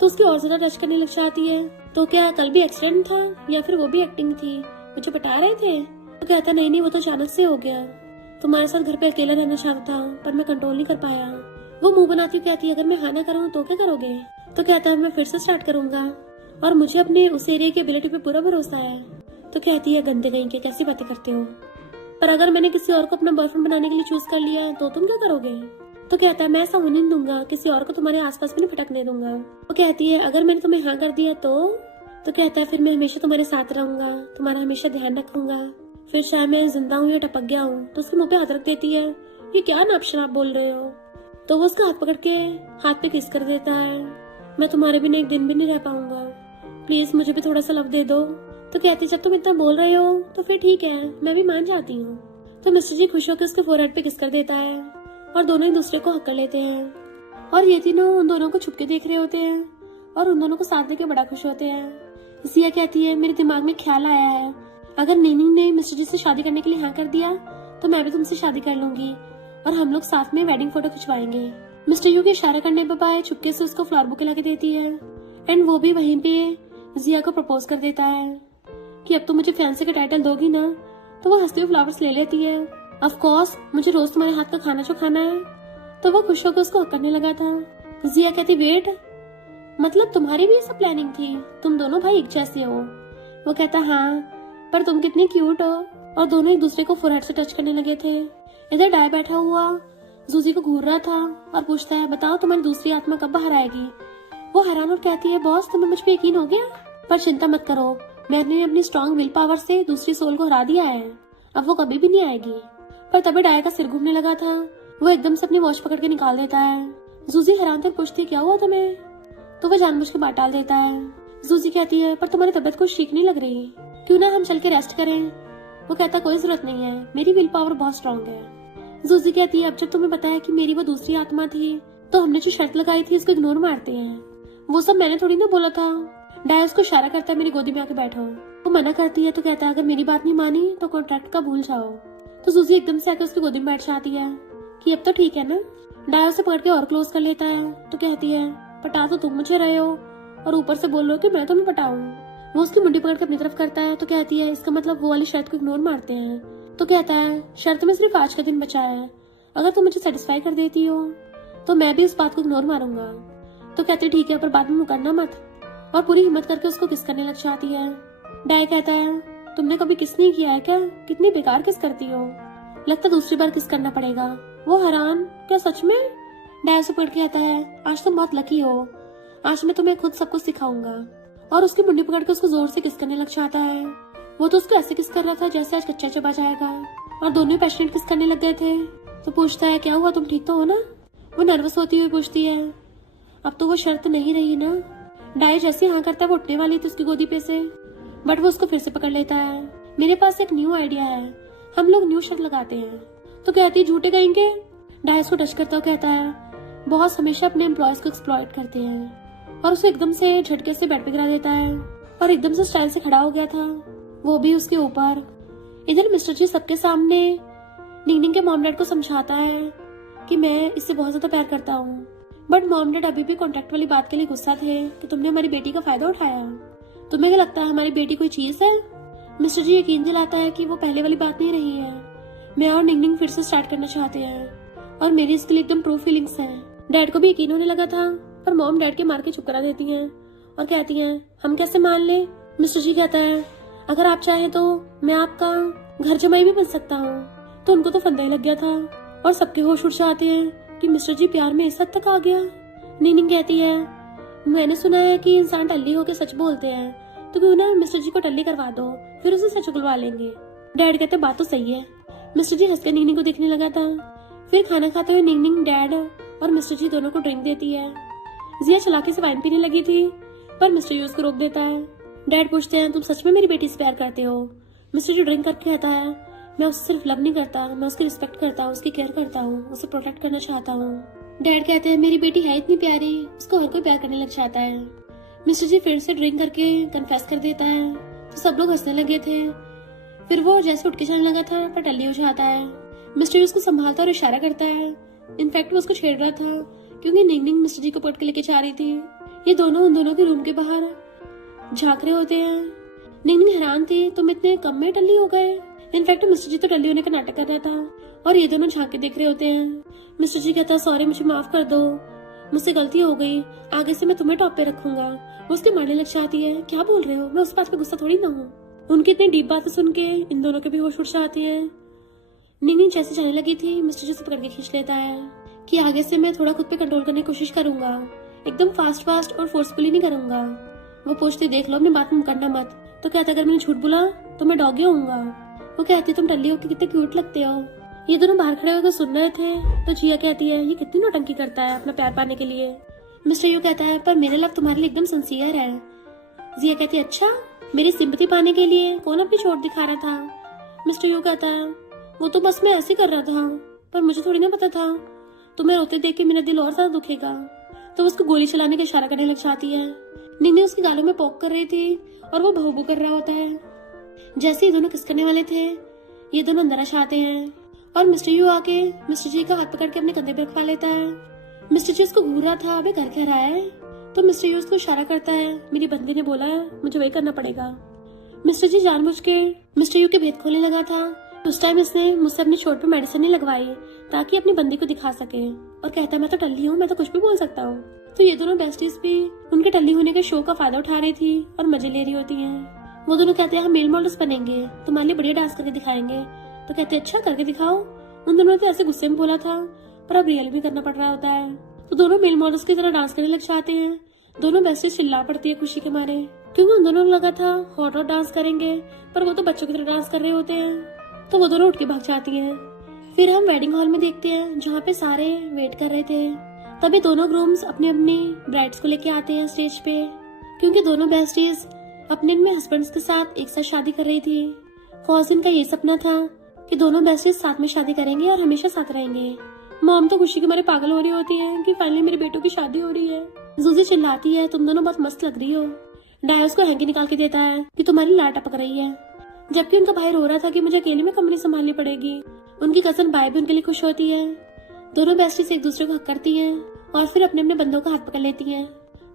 तो उसकी और ज्यादा टच करने लग जाती है। तो क्या कल भी एक्सीडेंट था या फिर वो भी एक्टिंग थी, मुझे बता रहे थे। तो कहता नहीं वो तो अचानक से हो गया, तुम्हारे साथ घर पे अकेला रहना चाहता था पर मैं कंट्रोल नहीं कर पाया। वो मुंह बनाती हुई कहती है अगर मैं हाँ ना करूँ तो क्या करोगे। तो कहता है मैं फिर से स्टार्ट करूंगा और मुझे अपने उस एरिया की एबिलिटी पे पूरा भरोसा है। तो कहती है गंदे कहीं के कैसी बातें करते हो, पर अगर मैंने किसी और को अपना बॉयफ्रेंड बनाने के लिए चूज कर लिया तो तुम क्या करोगे। तो कहता है मैं ऐसा होने नहीं दूंगा, किसी और को तुम्हारे आसपास भी नहीं भटकने दूंगा। वो कहती है अगर मैंने तुम्हें हाँ कर दिया तो कहता है फिर मैं हमेशा तुम्हारे साथ रहूंगा, तुम्हारा हमेशा ध्यान रखूंगा, फिर चाहे मैं जिंदा हूँ या टपक गया हूँ। तो उसके मुंह पे हाथ रख देती है, ये क्या नाप शनाप बोल रहे हो। तो वो उसका हाथ पकड़ के हाथ पे किस कर देता है, मैं तुम्हारे बिना एक दिन भी नहीं रह पाऊंगा, प्लीज मुझे भी थोड़ा सा लव दे दो। तो कहती जब तुम इतना बोल रहे हो तो फिर ठीक है, मैं भी मान जाती हूँ। तो मिस्टर जी खुश होकर उसके फोरहेड पे किस कर देता है और दोनों एक दूसरे को हक कर लेते हैं। और ये तीनों उन दोनों को छुपके देख रहे होते हैं और उन दोनों को साथ देके बड़ा खुश होते हैं। जिया कहती है मेरे दिमाग में ख्याल आया है, अगर नीनी ने मिस्टर जी से शादी करने के लिए हाँ कर दिया तो मैं भी तुमसे शादी कर लूंगी और हम लोग साथ में वेडिंग फोटो खिंचवाएंगे। मिस्टर यू के इशारा करने पर बाय चुपके से उसको फ्लावर बुके लाके देती है एंड वो भी वहीं पे जिया को प्रपोज कर देता है कि अब तो मुझे फैंसी का टाइटल दोगी ना। तो वो हंसते हुए फ्लावर्स ले लेती है। ऑफ कोर्स मुझे रोज तुम्हारे हाथ का खाना जो खाना है। तो वो खुश होकर उसको हक करने लगा था। जिया कहती वेट, मतलब तुम्हारी भी सब प्लानिंग थी, तुम दोनों भाई एक जैसे हो। वो कहता हाँ पर तुम कितनी क्यूट हो। और दोनों एक दूसरे को फोरहेड से टच करने लगे थे। इधर डाय बैठा हुआ जूजी को घूर रहा था और पूछता है बताओ तुम्हारी दूसरी आत्मा कब बाहर आएगी। वो हैरान और कहती है, बॉस तुम्हें मुझ पे यकीन हो गया? पर चिंता मत करो, मैंने अपनी स्ट्रॉन्ग विल पावर से दूसरी सोल को हरा दिया है, अब वो कभी भी नहीं आएगी। पर तभी डाया का सिर घूमने लगा था। वो एकदम से अपनी वॉच पकड़ के निकाल देता है। जूजी हैरान होकर पूछती है, क्या हुआ तुम्हें? तो वो जानबूझ के बात डाल देता है। जूजी कहती है, पर तुम्हारी तबीयत कुछ ठीक नहीं लग रही, क्यों ना हम चल के रेस्ट करें? वो कहता, कोई जरूरत नहीं है, मेरी विल पावर बहुत स्ट्रॉन्ग है। जूजी कहती है, अब जब तुम्हें पता है कि मेरी वो दूसरी आत्मा थी, तो हमने जो शर्त लगाई थी उसको इग्नोर मारते हैं। वो सब मैंने थोड़ी ना बोला था। डाया उसको इशारा करता है, मेरी गोदी में आके बैठो। वो मना करती है तो कहता है, अगर मेरी बात नहीं मानी तो कॉन्ट्रैक्ट का भूल जाओ। तो जूजी एकदम से आकर उसकी गोदी में बैठ जाती है कि अब तो ठीक है ना। डाया उसे पकड़ के और क्लोज कर लेता है तो कहती है, पटा तो तुम मुझे रहे हो और ऊपर से बोल रहे हो कि मैं तुम्हें पटाऊं। वो उसकी मुंडी पकड़ के अपनी तरफ करता है तो कहती है, इसका मतलब वो वाली शर्त को इग्नोर मारते हैं। तो कहता है, शर्त में सिर्फ आज का दिन बचा है, अगर तुम मुझे सेटिस्फाई कर देती हो तो मैं भी इस बात को इग्नोर मारूंगा। तो कहती ठीक है, पर बाद में मुकरना मत। और पूरी हिम्मत करके उसको किस करने लग जाती है। डाय कहता है, तुमने कभी किस नहीं किया है क्या? कितनी बेकार किस करती हो, लगता दूसरी बार किस करना पड़ेगा। वो हैरान, क्या सच में? डाय से पढ़ के आता है, आज तुम बहुत लकी हो, आज मैं तुम्हें खुद सब कुछ सिखाऊंगा। और उसकी मुंडी पकड़ के उसको जोर से किस करने लग जाता है। वो तो उसको ऐसे किस कर रहा था जैसे आज कच्चा चबा जाएगा, और दोनों पैशनेट किस करने लग गए थे। तो पूछता है, क्या हुआ, तुम ठीक तो हो ना? वो नर्वस होती हुई पूछती है, अब तो वो शर्त नहीं रही ना? डाय जैसे हाँ करता है वो उठने वाली थी उसकी गोदी पे से, बट वो उसको फिर से पकड़ लेता है। मेरे पास एक न्यू आइडिया है, हम लोग न्यू शर्त लगाते हैं। तो कहती है, झूठे कहेंगे? डाय उसको टच करता हुआ कहता है, बॉस हमेशा अपने एम्प्लॉयज को एक्सप्लॉइट करते हैं। और उसे एकदम से झटके से बेड पे गिरा देता है और एकदम से स्टाइल से खड़ा हो गया था, वो भी उसके ऊपर। इधर मिस्टर जी सबके सामने निंगनिंग के मॉम डैड को समझाता है कि मैं इससे बहुत ज्यादा प्यार करता हूँ, बट मॉम डैड अभी भी कॉन्ट्रैक्ट वाली बात के लिए गुस्सा थे कि तुमने हमारी बेटी का फायदा उठाया। तुम्हें क्या लगता है हमारी बेटी कोई चीज है? मिस्टर जी यकीन दिलाता है कि वो पहले वाली बात नहीं रही है, मैं और निंगनिंग फिर से स्टार्ट करना चाहते हैं और मेरी इसके लिए एकदम ट्रू फीलिंग्स हैं। डैड को भी यकीन होने लगा था, पर मॉम डैड के मार के चुप करा देती हैं और कहती हैं, हम कैसे मान ले? मिस्टर जी कहता है, अगर आप चाहें तो मैं आपका घर जमाई भी बन सकता हूँ। तो उनको तो फंदा ही लग गया था और सबके होश उड़ जाते हैं कि मिस्टर जी प्यार में इस हद तक आ गया। निंगनिंग कहती है, मैंने सुना है कि इंसान टल्ली होकर सच बोलते हैं, तो क्यों ना मिस्टर जी को टल्ली करवा दो, फिर उसे सच उगलवा लेंगे। डैड कहते, बात तो सही है। मिस्टर जी हंसकर निंगनिंग को देखने लगा था। फिर खाना खाते हुए निंगनिंग डैड और मिस्टर जी दोनों को ड्रिंक देती है। जिया चलाके से वाइन पीने लगी थी, पर मिस्टर जी उसको रोक देता है। डैड पूछते हैं, तुम सच में मेरी बेटी से प्यार करते हो? मिस्टर जी ड्रिंक करके कहता है, मैं उससे सिर्फ लव नहीं करता, मैं उसकी रिस्पेक्ट करता हूँ, उसकी केयर करता हूँ, उसे प्रोटेक्ट करना चाहता हूँ। डैड कहते हैं, मेरी बेटी है इतनी प्यारी, उसको हर कोई प्यार करने लग जाता है। मिस्टर जी फिर से ड्रिंक करके कन्फेस कर देता है, तो सब लोग हंसने लगे थे। फिर वो जैसे उठ के चलने लगा था पर टल्ली हो जाता है। मिस्टर जी उसको संभालता और इशारा करता है, इनफैक्ट वो उसको छेड़ रहा था क्योंकि निंगनिंग मिस्टर जी को पकड़ के लेके जा रही थी। ये दोनों उन दोनों के रूम के बाहर झांक रहे होते हैं। निंगनिंग हैरान थी, तुम इतने कम में टल्ली हो गए? इनफैक्ट मिस्टर जी तो टल्ली होने का नाटक कर रहा था और ये दोनों झांक के देख रहे होते हैं। मिस्टर जी कहता है, सॉरी, मुझे माफ कर दो, मुझसे गलती हो गई, आगे से मैं तुम्हें टॉप पे रखूंगा। वो उसके मारने लग जाती है, क्या बोल रहे हो, मैं उस बात पे गुस्सा थोड़ी ना हूँ। उनकी इतनी डीप बातें सुन के इन दोनों के भी होश उड़ जाती है। निंगनिंग जैसे जाने लगी थी, मिस्टर जी से पकड़ के खींच लेता है कि आगे से मैं थोड़ा खुद पे कंट्रोल करने की कोशिश करूंगा, एकदम फास्ट और फोर्सफुली नहीं करूंगा। वो पूछती, देख लो अपनी बात में करना मत। तो कहता, अगर मैंने झूठ बोला तो मैं डॉगी होऊंगा। वो कहती, तुम टल्ली होकर कितने क्यूट लगते हो। ये दोनों बाहर खड़े होकर सुन रहे थे। तो जिया कहती है, ये कितनी नौटंकी करता है अपना प्यार पाने के लिए। मिस्टर यू कहता है, पर मेरा लव तुम्हारे लिए एकदम सिंसियर है। जिया कहती है, अच्छा, मेरी सिंपैथी पाने के लिए कौन अपनी चोट दिखा रहा था? मिस्टर यू कहता है, वो तो बस मैं ऐसे कर रहा था, पर मुझे थोड़ी ना पता था तुम्हें रोते देख के मेरा दिल और ज्यादा दुखेगा। तो उसको गोली चलाने का इशारा करने लग जाती है। निंगनिंग उसके गालों में पोक कर रही थी और वो भौबू कर रहा होता है। जैसे ये दोनों किस करने वाले थे, ये दोनों अंदर आते हैं और मिस्टर यू आके मिस्टर जी का हाथ पकड़ के अपने कंधे पर रखवा लेता है। मिस्टर जी उसको घूर रहा था, अबे घर क्या रहा है? तो मिस्टर यू उसको इशारा करता है, मेरी बंदी ने बोला है, मुझे वही करना पड़ेगा। मिस्टर जी जानबूझ के मिस्टर यू के भेद खोलने लगा था। उस टाइम इसने मुझसे अपनी चोट पे मेडिसिन नहीं लगवाई ताकि अपनी बंदी को दिखा सके, और कहता है, मैं तो टल्ली हूँ, मैं तो कुछ भी बोल सकता हूँ। तो ये दोनों बेस्टीज भी उनके टल्ली होने के शो का फायदा उठा रही थी और मजे ले रही होती हैं। वो दोनों कहते हैं, हम मेल मॉडल्स बनेंगे, तुम्हारे लिए बढ़िया डांस करके दिखाएंगे। तो कहते हैं, अच्छा, करके दिखाओ। उन दोनों ने ऐसे गुस्से में बोला था, पर अब रियल भी करना पड़ रहा होता है। तो दोनों मेल मॉडल्स की तरह डांस करने लग जाते हैं, दोनों बेस्टीज चिल्ला पड़ती है खुशी के मारे, क्योंकि उन दोनों को लगा था हॉट हॉट डांस करेंगे, पर वो तो बच्चों की तरह डांस कर रहे होते हैं। तो वो दोनों उठ के भाग जाती हैं। फिर हम वेडिंग हॉल में देखते हैं जहाँ पे सारे वेट कर रहे थे। तभी दोनों ग्रूम्स अपनी अपनी ब्राइड्स को लेके आते हैं स्टेज पे, क्योंकि दोनों बेस्टीज अपने में हस्बैंड्स के साथ एक साथ शादी कर रही थी। फॉजिन का ये सपना था कि दोनों बेस्टीज साथ में शादी करेंगे और हमेशा साथ रहेंगे। मॉम तो खुशी के मारे पागल हो रही होती है कि फाइनली मेरे बेटों की शादी हो रही है। जूजी चिल्लाती है, तुम दोनों बहुत मस्त लग रही हो। डाया उसको हैंकी निकाल के देता है कि तुम्हारी लाट टपक रही है, जबकि उनका भाई रो रहा था कि मुझे अकेले में कंपनी संभालनी पड़ेगी। उनकी कजन बाय भी उनके लिए खुश होती है। दोनों बेस्टीज एक दूसरे को हक करती हैं और फिर अपने अपने बंदों का हाथ पकड़ लेती हैं।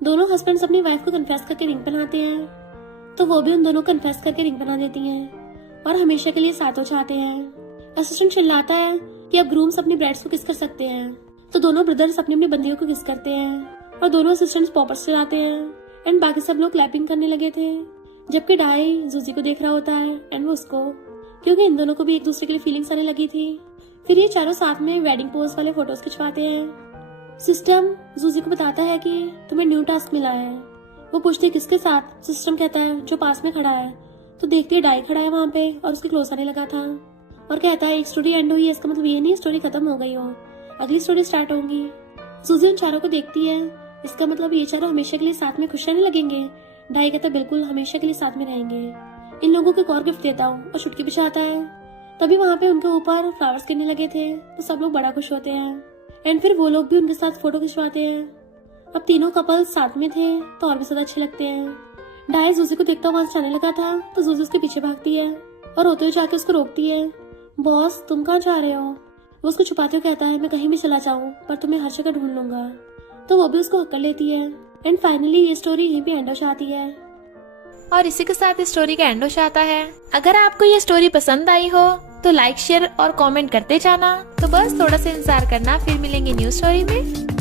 दोनों हस्बैंड्स अपनी वाइफ को कन्फेस करके रिंग पहनाते हैं, तो वो भी उन दोनों को कन्फेस करके रिंग पहना देती हैं और हमेशा के लिए साथ हो जाते हैं। असिस्टेंट चिल्लाता है कि अब ग्रूम्स अपनी ब्राइड्स को किस कर सकते हैं, तो दोनों ब्रदर्स अपनी अपनी बंदियों को किस करते हैं और दोनों असिस्टेंट्स पॉपर्स चलाते हैं एंड बाकी सब लोग क्लैपिंग करने लगे थे, जबकि डाई जूजी को देख रहा होता है एंड वो उसको, क्योंकि इन दोनों को भी एक दूसरे के लिए फीलिंग्स आने लगी थी। फिर ये चारों साथ में वेडिंग पोज वाले फोटोज खिंचवाते हैं। सिस्टम जूजी को बताता है कि तुम्हें न्यू टास्क मिला है। वो पूछती है किसके साथ। सिस्टम कहता है जो पास में खड़ा है, तो देखती है डाई खड़ा है वहाँ पे और उसके क्लोज आने लगा था और कहता है एक स्टोरी एंड हुई है, इसका मतलब ये नहीं स्टोरी खत्म हो गई हो, अगली स्टोरी स्टार्ट होगी। जूजी उन चारों को देखती है, इसका मतलब ये चारों हमेशा के लिए साथ में खुश रहने लगेंगे। डाई कहता बिल्कुल हमेशा के लिए साथ में रहेंगे, इन लोगों को एक और गिफ्ट देता हूँ और चुटकी पिछाता है। तभी वहाँ पे उनके ऊपर फ्लावर्स गिरने लगे थे, तो सब लोग बड़ा खुश होते हैं एंड फिर वो लोग भी उनके साथ फोटो खिंचवाते हैं। अब तीनों कपल्स साथ में थे तो और भी ज्यादा अच्छे लगते हैं। डाई जूजी को देखता वहां से जाने लगा था, तो जूजी उसके पीछे भागती है और रोते हुए जाके उसको रोकती है। बॉस तुम कहाँ जा रहे हो? वो उसको छुपाते हुए कहता है मैं कहीं भी चला जाऊँ पर तुम्हें हर जगह ढूंढ लूंगा। तो वो भी उसको हक कर लेती है एंड फाइनली ये स्टोरी यहीं पे एंड हो जाती है। और इसी के साथ इस स्टोरी का एंड हो जाता है। अगर आपको ये स्टोरी पसंद आई हो तो लाइक शेयर और कमेंट करते जाना। तो बस थोड़ा सा इंतजार करना, फिर मिलेंगे न्यू स्टोरी में।